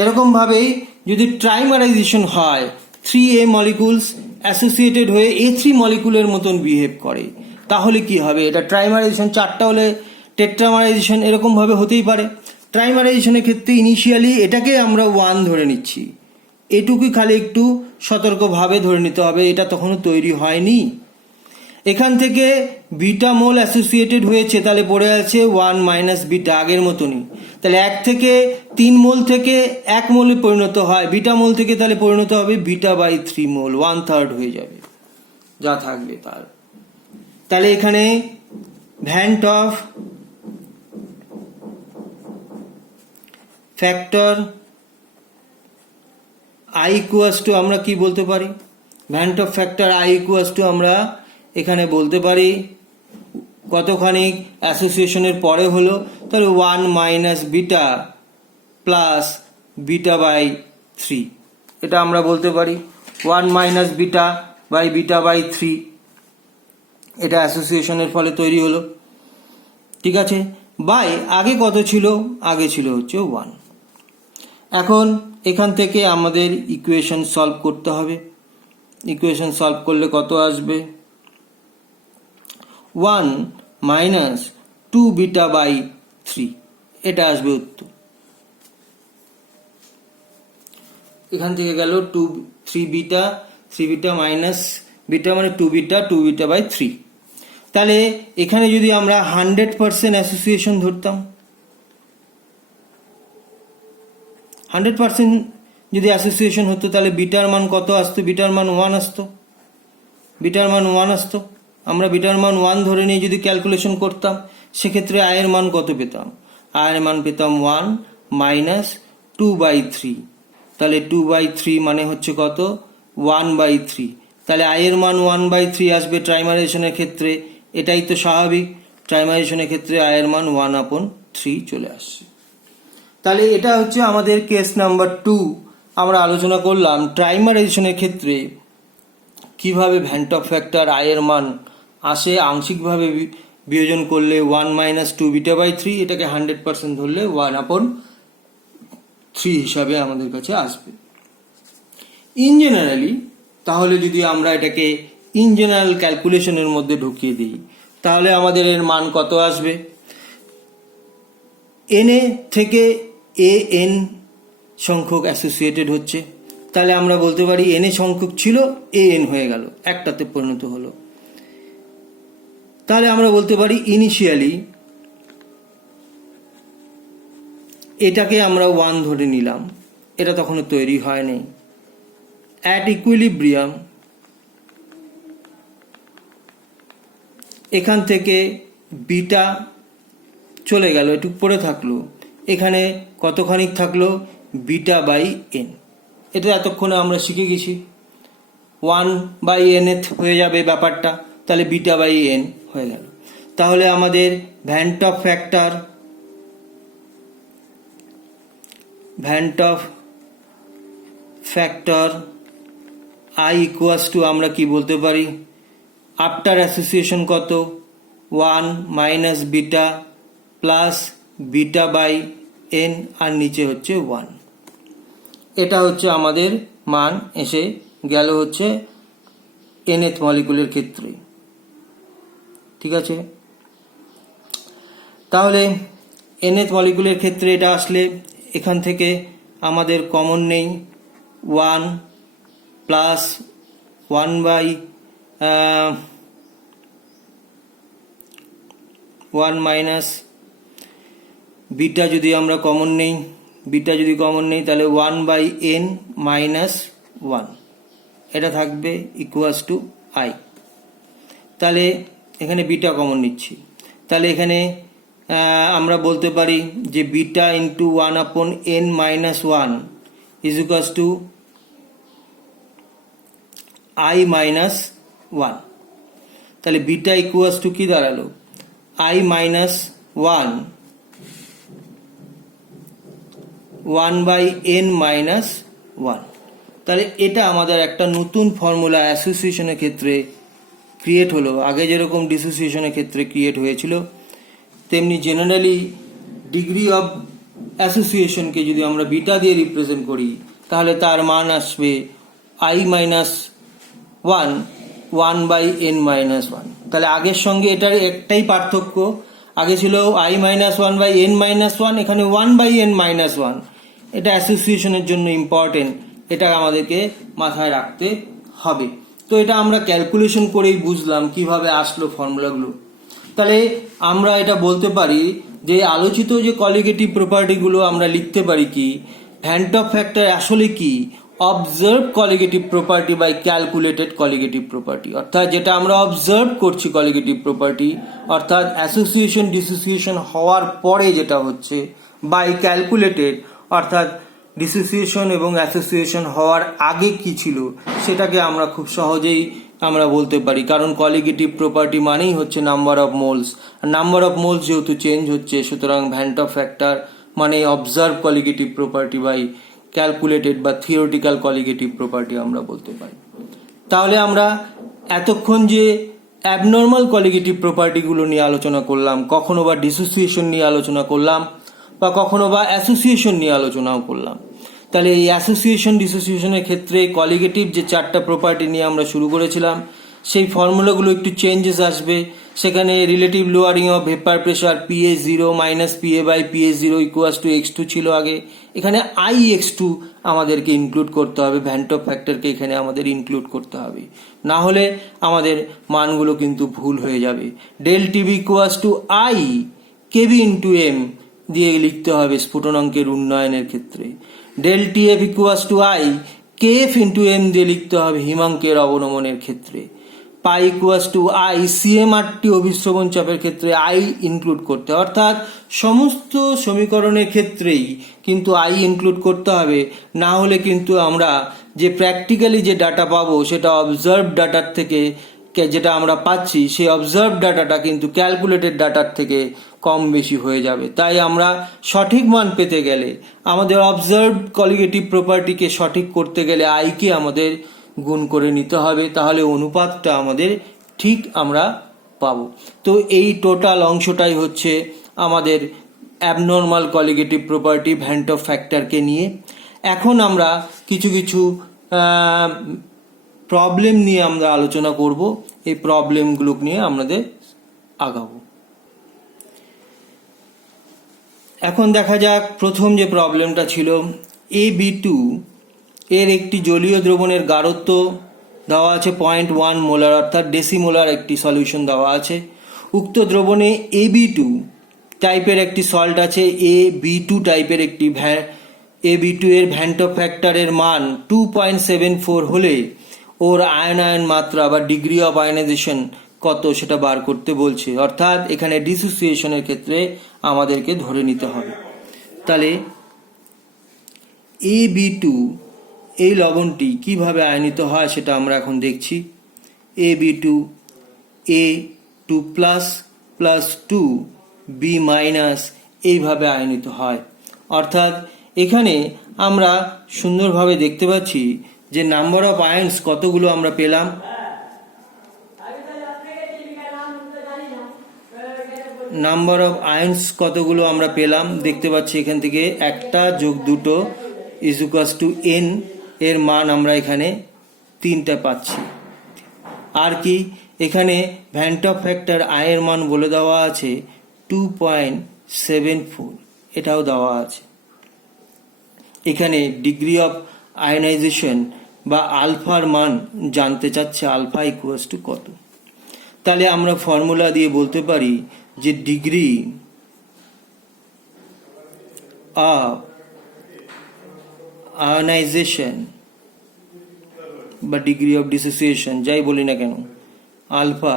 এরকমভাবেই যদি ট্রাইমারাইজেশন হয়, 3A মলিকুলস অ্যাসোসিয়েটেড হয়ে A3 মলিকুলের মতন বিহেভ করে, তাহলে কি হবে? এটা ট্রাইমারাইজেশন। 4টা হলে টেট্রামারাইজেশন, এরকমভাবে হতেই পারে। ট্রাইমারাইজেশনের ক্ষেত্রে ইনিশিয়ালি এটাকে আমরা 1 ধরে নিচ্ছি, এটুকুই খালি একটু সতর্কভাবে ধরে নিতে হবে, এটা তখনও তৈরি হয়নি। এখান থেকে বিটা মোল অ্যাসোসিয়েটেড হয়েছে, তাহলে পড়ে আছে 1 মাইনাস বিটা, আগের মতনই। তাহলে 1 থেকে 3 মোল থেকে 1 মোলে পরিণত হয়, বিটা মোল থেকে তাহলে পরিণত হবে বিটা বাই 3 মোল, 1/3 হয়ে যাবে যা থাকবে তার। তাহলে এখানে vent Hoff factor I equals to আমরা কি বলতে পারি? Vent Hoff factor I equals to আমরা এখানে বলতে পারি কতখানি অ্যাসোসিয়েশনের পরে হলো, তাহলে 1 minus beta plus beta by 3, এটা আমরা বলতে পারি 1 minus beta by beta by 3, এটা অ্যাসোসিয়েশনের ফলে তৈরি হলো। ঠিক আছে, বাই আগে কত ছিল? আগে ছিল হচ্ছে 1। এখন এখান থেকে আমাদের ইকুয়েশন সলভ করতে হবে। ইকুয়েশন সলভ করলে কত আসবে? 1 মাইনাস 2 বিটা বাই 3, এটা আসবে উত্তর। এখান থেকে গেল 3 বিটা মাইনাস বিটা মানে 2 বিটা বাই 3। তাহলে এখানে যদি আমরা 100% অ্যাসোসিয়েশন ধরতাম, 100% যদি অ্যাসোসিয়েশন হতো, তাহলে বিটার মান কত আসতো? বিটার মান 1 আসতো, বিটার মান 1 আসতো। আমরা বিটার মান 1 ধরে নিয়ে যদি ক্যালকুলেশন করতাম, সেক্ষেত্রে আয়ের মান কত পেতাম? আয়ের মান পেতাম 1 মাইনাস 2/3। তাহলে 2/3 মানে হচ্ছে কত? 1/3। তাহলে আয়ের মান 1/3 আসবে ট্রাইমারাইজেশনের ক্ষেত্রে, এটাই তো স্বাভাবিক। ট্রাইমারাইজেশনের ক্ষেত্রে আয়ের মান 1/3 চলে আসছে। তাহলে এটা হচ্ছে আমাদের কেস নাম্বার 2। আমরা আলোচনা করলাম ট্রাইমারাইজেশনের ক্ষেত্রে কিভাবে ভ্যান্ট অফ ফ্যাক্টর আয়ের মান আসে। আংশিকভাবে বিয়োজন করলে 1 মাইনাস 2 বিটা বাই 3, এটাকে 100% ধরলে 1/3 হিসাবে আমাদের কাছে আসবে। ইন জেনারেলি, তাহলে যদি আমরা এটাকে ইন জেনারেল ক্যালকুলেশনের মধ্যে ঢুকিয়ে দিই, তাহলে আমাদের এর মান কত আসবে? এনএ থেকে এন সংখ্যক অ্যাসোসিয়েটেড হচ্ছে, তাহলে আমরা বলতে পারি এনএ সংখ্যক ছিল, এন হয়ে গেল, একটাতে পরিণত হলো। তাহলে আমরা বলতে পারি ইনিশিয়ালি এটাকে আমরা 1 ধরে নিলাম, এটা তখনও তৈরি হয়নি। অ্যাট ইকুইলিব্রিয়াম এখান থেকে বিটা চলে গেল, একটু পড়ে থাকলো, এখানে কতখানি থাকলো? Beta by n. এটা এতক্ষণে আমরা শিখে গেছি, 1/n হয়ে যাবে ব্যাপারটা, তাহলে বিটা বাই এন হয়ে গেল। তাহলে আমাদের van't Hoff factor I equals to আমরা কি বলতে পারি? আফটার অ্যাসোসিয়েশন কত? 1 minus beta plus beta by N, আর নিচে হচ্ছে 1। এটা হচ্ছে আমাদের মান এসে গেল হচ্ছে nth মলিকুলের ক্ষেত্রে। ঠিক আছে, তাহলে nth মলিকুলের ক্ষেত্রে এটা আসলে এখান থেকে আমাদের কমন নেই, 1 প্লাস 1 মাইনাস বিটা যদি আমরা কমন নেই, বিটা যদি কমন নেই, তাহলে 1/n মাইনাস 1, এটা থাকবে ইকুয়াস টু I। তাহলে এখানে বিটা কমন নিচ্ছি, তাহলে এখানে আমরা বলতে পারি যে beta into 1/n minus 1 is equals to I minus 1। তাহলে বিটা ইকুয়াস টু কি দাঁড়ালো? I minus 1/n minus 1। তাহলে এটা আমাদের একটা নতুন ফর্মুলা অ্যাসোসিয়েশনের ক্ষেত্রে ক্রিয়েট হলো। আগে যেরকম ডিসোসিয়েশনের ক্ষেত্রে ক্রিয়েট হয়েছিল, তেমনি জেনারেলি ডিগ্রি অফ অ্যাসোসিয়েশনকে যদি আমরা বিটা দিয়ে রিপ্রেজেন্ট করি তাহলে তার মান আসবে i মাইনাস ওয়ান 1/n-1। তাহলে আগের সঙ্গে এটার একটাই পার্থক্য, আগে ছিল i-1/n-1, এখানে 1/n-1। এটা অ্যাসোসিয়েশনের জন্য ইম্পর্টেন্ট, এটা আমাদেরকে মাথায় রাখতে হবে। তো এটা আমরা ক্যালকুলেশন করেই বুঝলাম কিভাবে আসলো ফর্মুলাগুলো। তাহলে আমরা এটা বলতে পারি যে আলোচিত যে কলিগেটিভ প্রপার্টিগুলো আমরা লিখতে পারি কি, ভ্যান্ট অফ ফ্যাক্টর আসলে কি, observe colligative property by calculated colligative property, অর্থাৎ যেটা আমরা অবজার্ভ করছি কলিগেটিভ প্রপার্টি, অর্থাৎ অ্যাসোসিয়েশন ডিসোসিয়েশন হওয়ার পরে যেটা হচ্ছে, বাই ক্যালকুলেটেড অর্থাৎ ডিসোসিয়েশন এবং অ্যাসোসিয়েশন হওয়ার আগে কি ছিল সেটাকে আমরা খুব সহজেই আমরা বলতে পারি, কারণ কলিগেটিভ প্রপার্টি মানেই হচ্ছে নাম্বার অফ মোলস, আর নাম্বার অফ মোলস যেহেতু চেঞ্জ হচ্ছে, সুতরাং ভ্যান্ট অফ ফ্যাক্টর মানে observe colligative property by calculated বা থিওরিটিক্যাল কলিগেটিভ প্রপার্টি আমরা বলতে পারি। তাহলে আমরা এতক্ষণ যে অ্যাবনর্মাল কলিগেটিভ প্রপার্টিগুলো নিয়ে আলোচনা করলাম, কখনো বা ডিসোসিয়েশন নিয়ে আলোচনা করলাম বা কখনো বা অ্যাসোসিয়েশন নিয়ে আলোচনাও করলাম। তাহলে এই অ্যাসোসিয়েশন ডিসোসিয়েশনের ক্ষেত্রে কলিগেটিভ যে চারটা প্রপার্টি নিয়ে আমরা শুরু করেছিলাম, সেই ফর্মুলাগুলো একটু চেঞ্জেস আসবে। সেখানে relative lowering of vapour pressure PA0 minus PA/PA0 equals to x2 ছিল আগে, এখানে IX2 আমাদেরকে ইনক্লুড করতে হবে, ভ্যান্ট অফ ফ্যাক্টরকে এখানে আমাদের ইনক্লুড করতে হবে, না হলে আমাদের মানগুলো কিন্তু ভুল হয়ে যাবে। Del TB equals to I KB into M দিয়ে লিখতে হবে স্ফুটনাঙ্কের উন্নয়নের ক্ষেত্রে। Del TF equals to I KF into M দিয়ে লিখতে হবে হিমাঙ্কের অবনমনের ক্ষেত্রে। Pi equals to I CMRT অভিস্রবণ চাপের ক্ষেত্রে I ইনক্লুড করতে, অর্থাৎ সমস্ত সমীকরণের ক্ষেত্রেই কিন্তু I ইনক্লুড করতে হবে, না হলে কিন্তু আমরা যে প্র্যাকটিক্যালি যে ডাটা পাবো সেটা অবজার্ভ ডাটার থেকে যেটা আমরা পাচ্ছি, সেই অবজার্ভ ডাটাটা কিন্তু ক্যালকুলেটেড ডাটার থেকে কম বেশি হয়ে যাবে। তাই আমরা সঠিক মান পেতে গেলে, আমাদের অবজার্ভ কলিগেটিভ প্রপার্টিকে সঠিক করতে গেলে আইকে আমাদের গুণ করে নিতে হবে, তাহলে অনুপাতটা আমাদের ঠিক আমরা পাবো। তো এই টোটাল অংশটাই হচ্ছে আমাদের abnormal colligative property van't Hoff ফ্যাক্টরকে নিয়ে। এখন আমরা কিছু কিছু প্রবলেম নিয়ে আমরা আলোচনা করব, এই প্রবলেমগুলো নিয়ে আমাদের আগাবো। এখন দেখা যাক প্রথম যে প্রবলেমটা ছিল, AB2 এর একটি জলীয় দ্রবণের গাঢ়ত্ব দেওয়া আছে 0.1 মোলার, অর্থাৎ ডেসিমোলার একটি সলিউশন দেওয়া আছে। উক্ত দ্রবণে AB2 টাইপের একটি সল্ট আছে, AB2 টাইপের একটি AB2 এর ভ্যান্ট অফ ফ্যাক্টরের মান 2.74 হলে ওর আয়নায়ন মাত্রা বা ডিগ্রি অফ আয়নাইজেশন কত সেটা বার করতে বলছে, অর্থাৎ এখানে ডিসোসিয়েশনের ক্ষেত্রে আমাদেরকে ধরে নিতে হবে। তাহলে AB2 এই লবণটি কিভাবে আয়নিত হয় সেটা আমরা এখন দেখছি। AB2 A2 plus plus 2 B minus এইভাবে আয়নিত হয়, অর্থাৎ এখানে আমরা সুন্দরভাবে দেখতে পাচ্ছি যে নাম্বার অফ আয়ন্স কতগুলো আমরা পেলাম। নাম্বার অফ আয়ন্স কতগুলো আমরা পেলাম দেখতে পাচ্ছি, এখান থেকে 1 যোগ 2 ইজ ইকুয়ালস টু n এর মান আমরা এখানে 3টা পাচ্ছি। আর কি এখানে ভ্যান্ট অফ ফ্যাক্টর I এর মান বলে দেওয়া আছে 2.74, এটাও দেওয়া আছে। এখানে ডিগ্রি অফ আয়নাইজেশন বা আলফার মান জানতে চাচ্ছে, আলফা ইকুয়ালস টু কত। তাহলে আমরা ফর্মুলা দিয়ে বলতে পারি যে ডিগ্রি অফ আয়নাইজেশন বা ডিগ্রি অফ ডিসোসিয়েশন যাই বলি না কেন, আলফা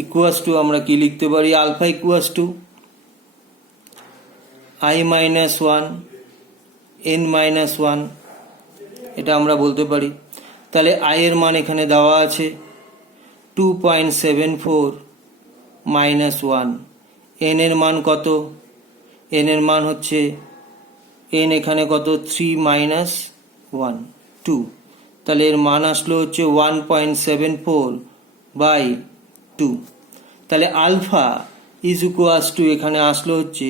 ইকুয়ালস টু আমরা কি লিখতে পারি, alpha equals to I-1 n-1, এটা আমরা বলতে পারি। তাহলে I এর মান এখানে দেওয়া আছে 2.74 মাইনাস 1, n এর মান কত, n এর মান হচ্ছে n এখানে কত 3 মাইনাস 1 2, তাহলে এর মান আসলো হচ্ছে 1.74 বাই 2। তাহলে আলফা ইজ ইকুয়ালস টু এখানে আসলো হচ্ছে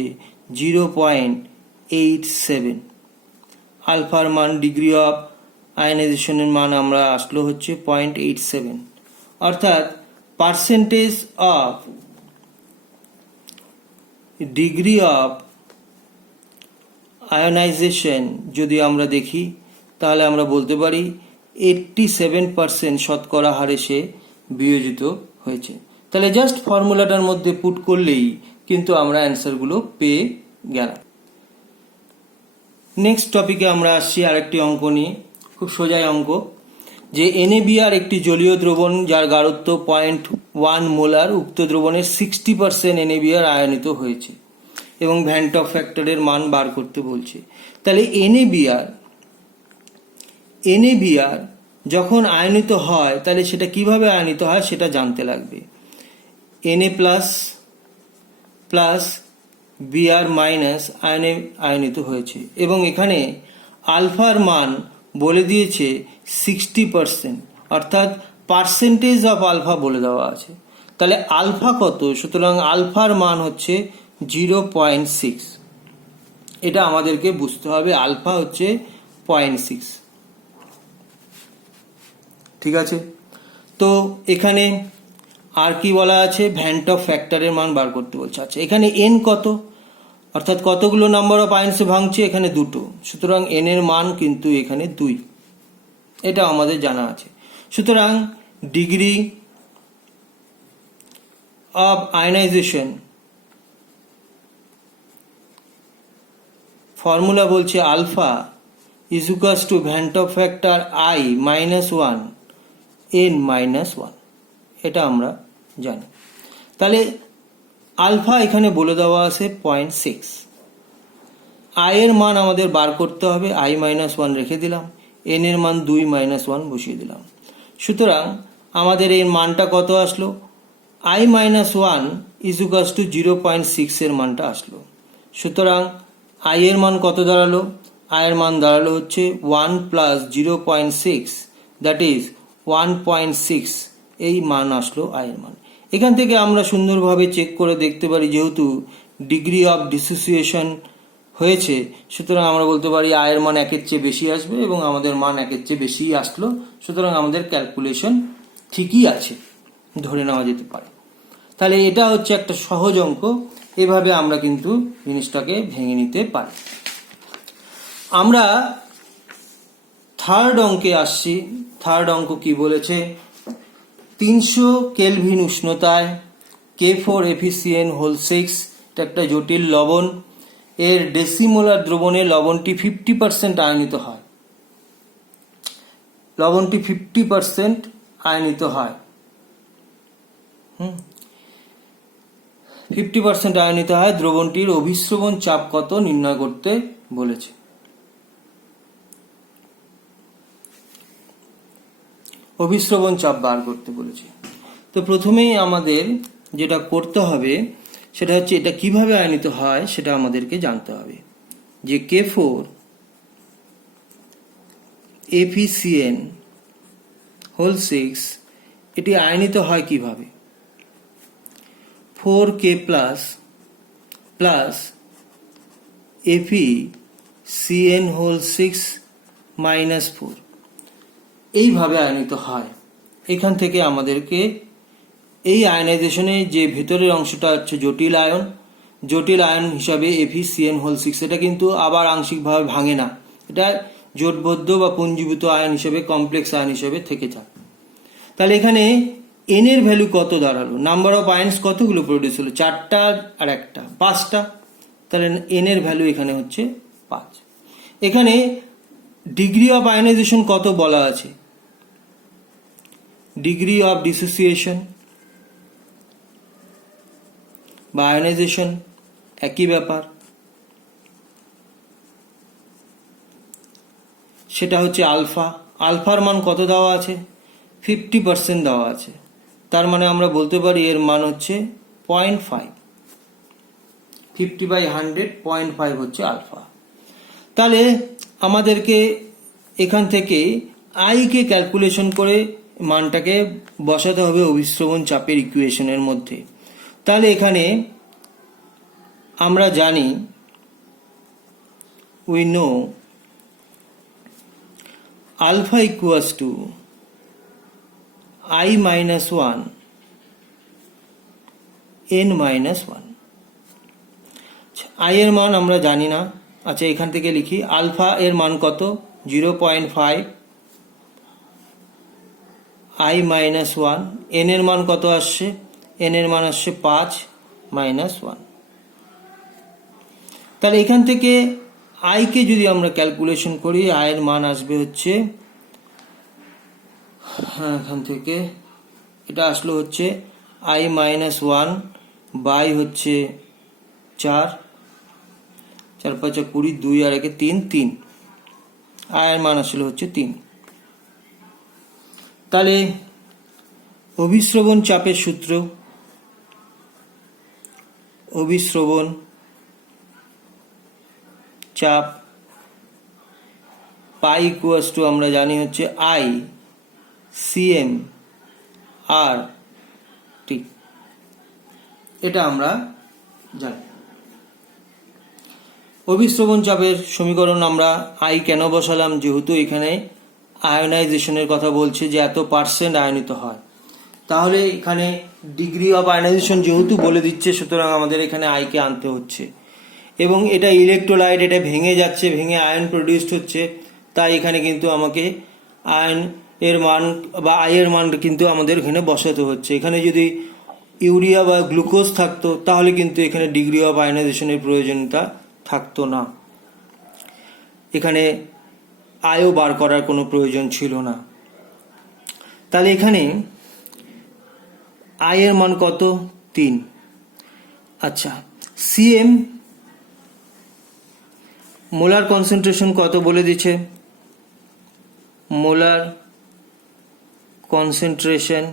0.87। আলফার মান ডিগ্রি অফ আয়নাইজেশনের মান আমরা আসলো হচ্ছে 0.87, অর্থাৎ percentage of degree of ionisation যদি আমরা দেখি তাহলে আমরা বলতে পারি 87% শতকরা হারে সে বিয়োজিত হয়েছে। তাহলে জাস্ট ফর্মুলাটার মধ্যে পুট করলেই কিন্তু আমরা অ্যান্সারগুলো পেয়ে গেলাম। নেক্সট টপিকে আমরা আসছি আরেকটি অঙ্ক নিয়ে, খুব সোজাই অঙ্ক, যে NaBr একটি জলীয় দ্রবণ যার গাঢ়ত্ব 0.1 মোলার, উক্ত দ্রবণের 60% NaBr আয়নিত হয়েছে এবং ভ্যান টপ ফ্যাক্টরের মান বার করতে বলছে। তাহলে NaBr যখন আয়নিত হয় তাহলে সেটা কিভাবে আয়নিত হয় সেটা জানতে লাগবে। Na প্লাস Br মাইনাস আয়নে আয়নিত হয়েছে এবং এখানে আলফার মান বলে দিয়েছে 60%, অর্থাৎ পার্সেন্টেজ অফ আলফা বলে দেওয়া আছে। তাহলে আলফা কত? সুতরাং আলফার মান হচ্ছে 0.6। এটা আমাদেরকে বুঝতে হবে, আলফা হচ্ছে 0.6। ঠিক আছে, তো এখানে আর কি বলা আছে? ভ্যান টপ ফ্যাক্টরের মান বার করতে বলছে। আচ্ছা, এখানে n কত, অর্থাৎ কতগুলো নাম্বার অফ আয়নসে ভাঙছে? এখানে দুটো, সুতরাং n এর মান কিন্তু এখানে 2, এটা আমাদের জানা আছে। সুতরাং ডিগ্রি অফ আয়নাইজেশন ফর্মুলা বলছে alpha is equals to Van't Hoff factor I minus 1 n minus 1, এটা আমরা জানি। তাহলে আলফা এখানে বলে দেওয়া আছে 0.6, I এর মান আমাদের বার করতে হবে, I মাইনাস 1 রেখে দিলাম, n এর মান 2 মাইনাস 1 বসিয়ে দিলাম। সুতরাং আমাদের এর মানটা কত আসলো? I minus 1 is equals two 0.6 এর মানটা আসলো। সুতরাং I এর মান কত দাঁড়ালো? I এর মান দাঁড়ালো হচ্ছে 1 প্লাস 0.6, দ্যাট ইজ 1.6, এই মান আসলো I এর মান। এখান থেকে আমরা সুন্দরভাবে চেক করে দেখতে পারি, যেহেতু ডিগ্রি অফ ডিসোসিয়েশন হয়েছে, সুতরাং আমরা বলতে পারি I এর মান 1 এর চেয়ে বেশি আসবে এবং আমাদের মান 1 এর চেয়ে বেশি আসলো। সুতরাং আমাদের ক্যালকুলেশন ঠিকই আছে, ধরে নেওয়া যেতে পারে। তাহলে এটা হচ্ছে একটা সহজ অঙ্ক, এভাবে আমরা কিন্তু জিনিসটাকে ভেঙে নিতে পারি। আমরা থার্ড অঙ্কে আসছি। থার্ড অঙ্ক কি বলেছে? 300 কেলভিন উষ্ণতায় K4FeCN6, এটা একটা জটিল লবণ, এর ডেসিমোলার দ্রবণে লবণটি 50% আয়নিত হয়। লবণটি 50% আয়নিত হয়, 50% আয়নিত হয়। দ্রবণটির অভিস্রবণ চাপ কত নির্ণয় করতে বলেছে। অভিস্রবণ চাপ বার করতে বলেছে। তো প্রথমেই আমাদের যেটা করতে হবে সেটা হচ্ছে এটা কিভাবে আয়নিত হয় সেটা আমাদেরকে জানতে হবে। যে K4FeCN6 এটি আয়নিত হয় কিভাবে? 4K প্লাস FeCN6 মাইনাস 4, এইভাবে আয়নিত হয়। এখান থেকে আমাদেরকে এই আয়নাইজেশনে যে ভেতরের অংশটা হচ্ছে জটিল আয়ন হিসাবে FeCN6, এটা কিন্তু আবার আংশিকভাবে ভাঙে না, এটা জোটবদ্ধ বা পুঞ্জীভূত আয়ন হিসেবে, কমপ্লেক্স আয়ন হিসেবে থেকে যায়। তাহলে এখানে n এর ভ্যালু কত দাঁড়ালো? নাম্বার অফ আয়নস কতগুলো প্রডিউস হলো? 4টা আর একটা, 5টা। তাহলে n এর ভ্যালু এখানে হচ্ছে 5। এখানে ডিগ্রি অফ আয়নাইজেশন কত বলা আছে? ডিগ্রি অফ ডিসোসিয়েশন বা আয়নাইজেশন একই ব্যাপার, সেটা হচ্ছে আলফা। আলফার মান কত দেওয়া আছে? 50% দেওয়া আছে। তার মানে আমরা বলতে পারি এর মান হচ্ছে 0.5, 50/100, 0.5 হচ্ছে আলফা। তাহলে আমাদেরকে এখান থেকে I কে ক্যালকুলেশন করে মানটাকে বসাতে হবে অভিস্রবণ চাপের ইকুয়েশনের মধ্যে। তাহলে এখানে আমরা জানি, we know alpha equals to I minus 1 n minus 1. I এর মান আমরা জানি না। আচ্ছা, এখান থেকে লিখি আলফা এর মান কত, 0.5 I minus 1, n এর মান কত আসছে, n এর মান আসছে 5 minus 1। তাহলে এখান থেকে I কে যদি আমরা ক্যালকুলেশন করি, I এর মান আসবে হচ্ছে, এখান থেকে এটা আসলো হচ্ছে I minus 1 বাই হচ্ছে 4, 4 5 20, 2 আর 1 3, 3। I এর মান আসলে হচ্ছে 3। তাহলে অভিস্রবণ চাপের সূত্র, অভিস্রবণ চাপ পাই ইকুয়ালস টু আমরা জানি হচ্ছে I cm r t, এটা আমরা জানি। অভিস্রবণ চাপের সমীকরণ আমরা I কেন বসালাম, যেহেতু এখানে আয়নাইজেশনের কথা বলছে যে এত পার্সেন্ট আয়নিত হয়, তাহলে এখানে ডিগ্রি অফ আয়নাইজেশন যেহেতু বলে দিচ্ছে, সুতরাং আমাদের এখানে I কে আনতে হচ্ছে। এবং এটা ইলেকট্রোলাইট, এটা ভেঙে যাচ্ছে, ভেঙে আয়ন প্রডিউসড হচ্ছে, তাই এখানে কিন্তু আমাকে আয়ন এর মান বা I এর মান কিন্তু আমাদের এখানে বসাতে হচ্ছে। এখানে যদি ইউরিয়া বা গ্লুকোজ থাকতো তাহলে কিন্তু এখানে ডিগ্রি অফ আয়নাইজেশনের প্রয়োজনটা থাকতো না, এখানে আয়ও বার করার কোনো প্রয়োজন ছিল না। তাহলে এখানে I এর মান কত, 3। আচ্ছা, Cm মোলার কনসেন্ট্রেশন কত বলে দিচ্ছে, molar concentration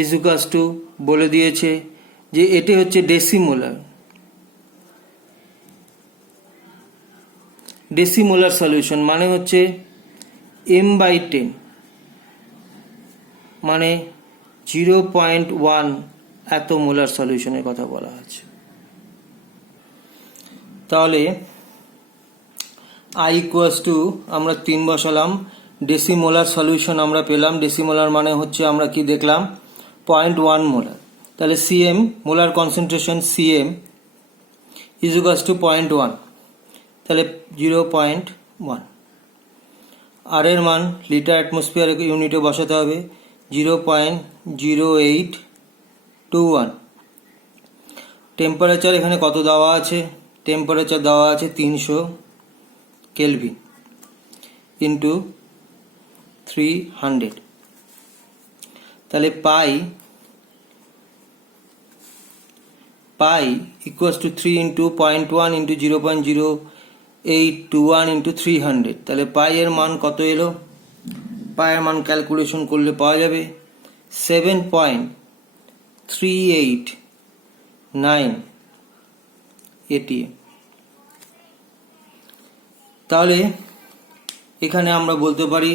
is equals two বলে দিয়েছে যে এটি হচ্ছে ডেসিমোলার, ডেসিমোলার সলিউশন মানে হচ্ছে m/10, মানে 0.1 এত মোলার সলিউশনের কথা বলা আছে। তাহলে I ইকুয়ালস টু আমরা 3 বসালাম, ডেসিমোলার সলিউশন আমরা পেলাম, ডেসিমোলার মানে হচ্ছে আমরা কি দেখলাম 0.1 মোলার। তাহলে Cm molar concentration Cm is equals two 0.1, তাহলে 0.1। আর এর মান লিটার অ্যাটমসফিয়ার ইউনিটে বসাতে হবে, 0.0821। টেম্পারেচার এখানে কত দেওয়া আছে, টেম্পারেচার দেওয়া আছে 300 কেলভিন ইন্টু 300। তাহলে pi equals to 3 into 0.1 into 0.0821 into 300। তাহলে পাই এর মান কত এলো, পাই এর মান ক্যালকুলেশন করলে পাওয়া যাবে 7.389 atm। তাহলে এখানে আমরা বলতে পারি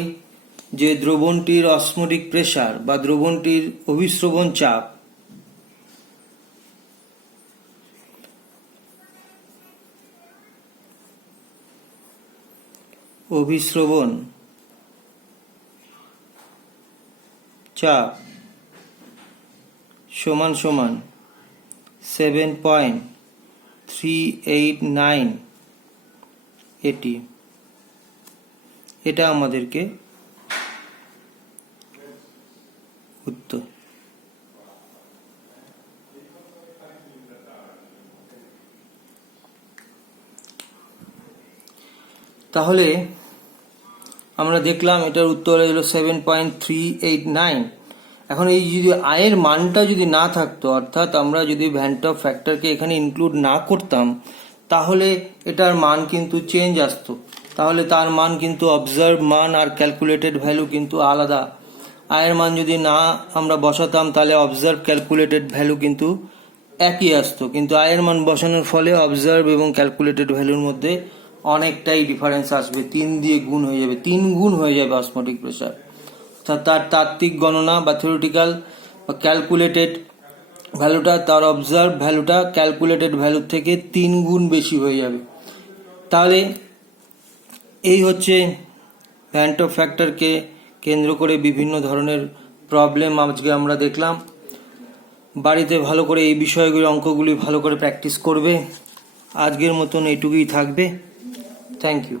যে দ্রবণটির অসমোটিক প্রেসার বা দ্রবণটির অভিস্রবণ চাপ সমান সমান 7.389 atm। এটা আমাদেরকে উত্তর। তাহলে আমরা দেখলাম এটার উত্তর হলো 7.389। এখন এই যদি আয়ের মানটা যদি না থাকতো, অর্থাৎ আমরা যদি ভ্যান্ট অফ ফ্যাক্টরকে এখানে ইনক্লুড না করতাম, তাহলে এটার মান কিন্তু চেঞ্জ আসতো, তাহলে তার মান কিন্তু অবজার্ভ মান আর ক্যালকুলেটেড ভ্যালু কিন্তু আলাদা। আয়ের মান যদি না আমরা বসাতাম তাহলে অবজার্ভ ক্যালকুলেটেড ভ্যালু কিন্তু একই আসতো, কিন্তু আয়ের মান বসানোর ফলে অবজার্ভ এবং ক্যালকুলেটেড ভ্যালুর মধ্যে অনেকটাই ডিফারেন্স আসবে, 3 দিয়ে গুণ হয়ে যাবে, 3 গুণ হয়ে যাবে অসমোটিক প্রেসার। অর্থাৎ তার তাত্ত্বিক গণনা বা থিওরিটিক্যাল বা ক্যালকুলেটেড ভ্যালুটা তার অবজার্ভ ভ্যালুটা ক্যালকুলেটেড ভ্যালুর থেকে 3 গুণ বেশি হয়ে যাবে। তাহলে এই হচ্ছে ভ্যান্ট অফ ফ্যাক্টরকে কেন্দ্র করে বিভিন্ন ধরনের প্রবলেম আজকে আমরা দেখলাম। বাড়িতে ভালো করে এই বিষয়গুলি অঙ্কগুলি ভালো করে প্র্যাকটিস করবে। আজকের মতন এইটুকুই থাকবে। Thank you.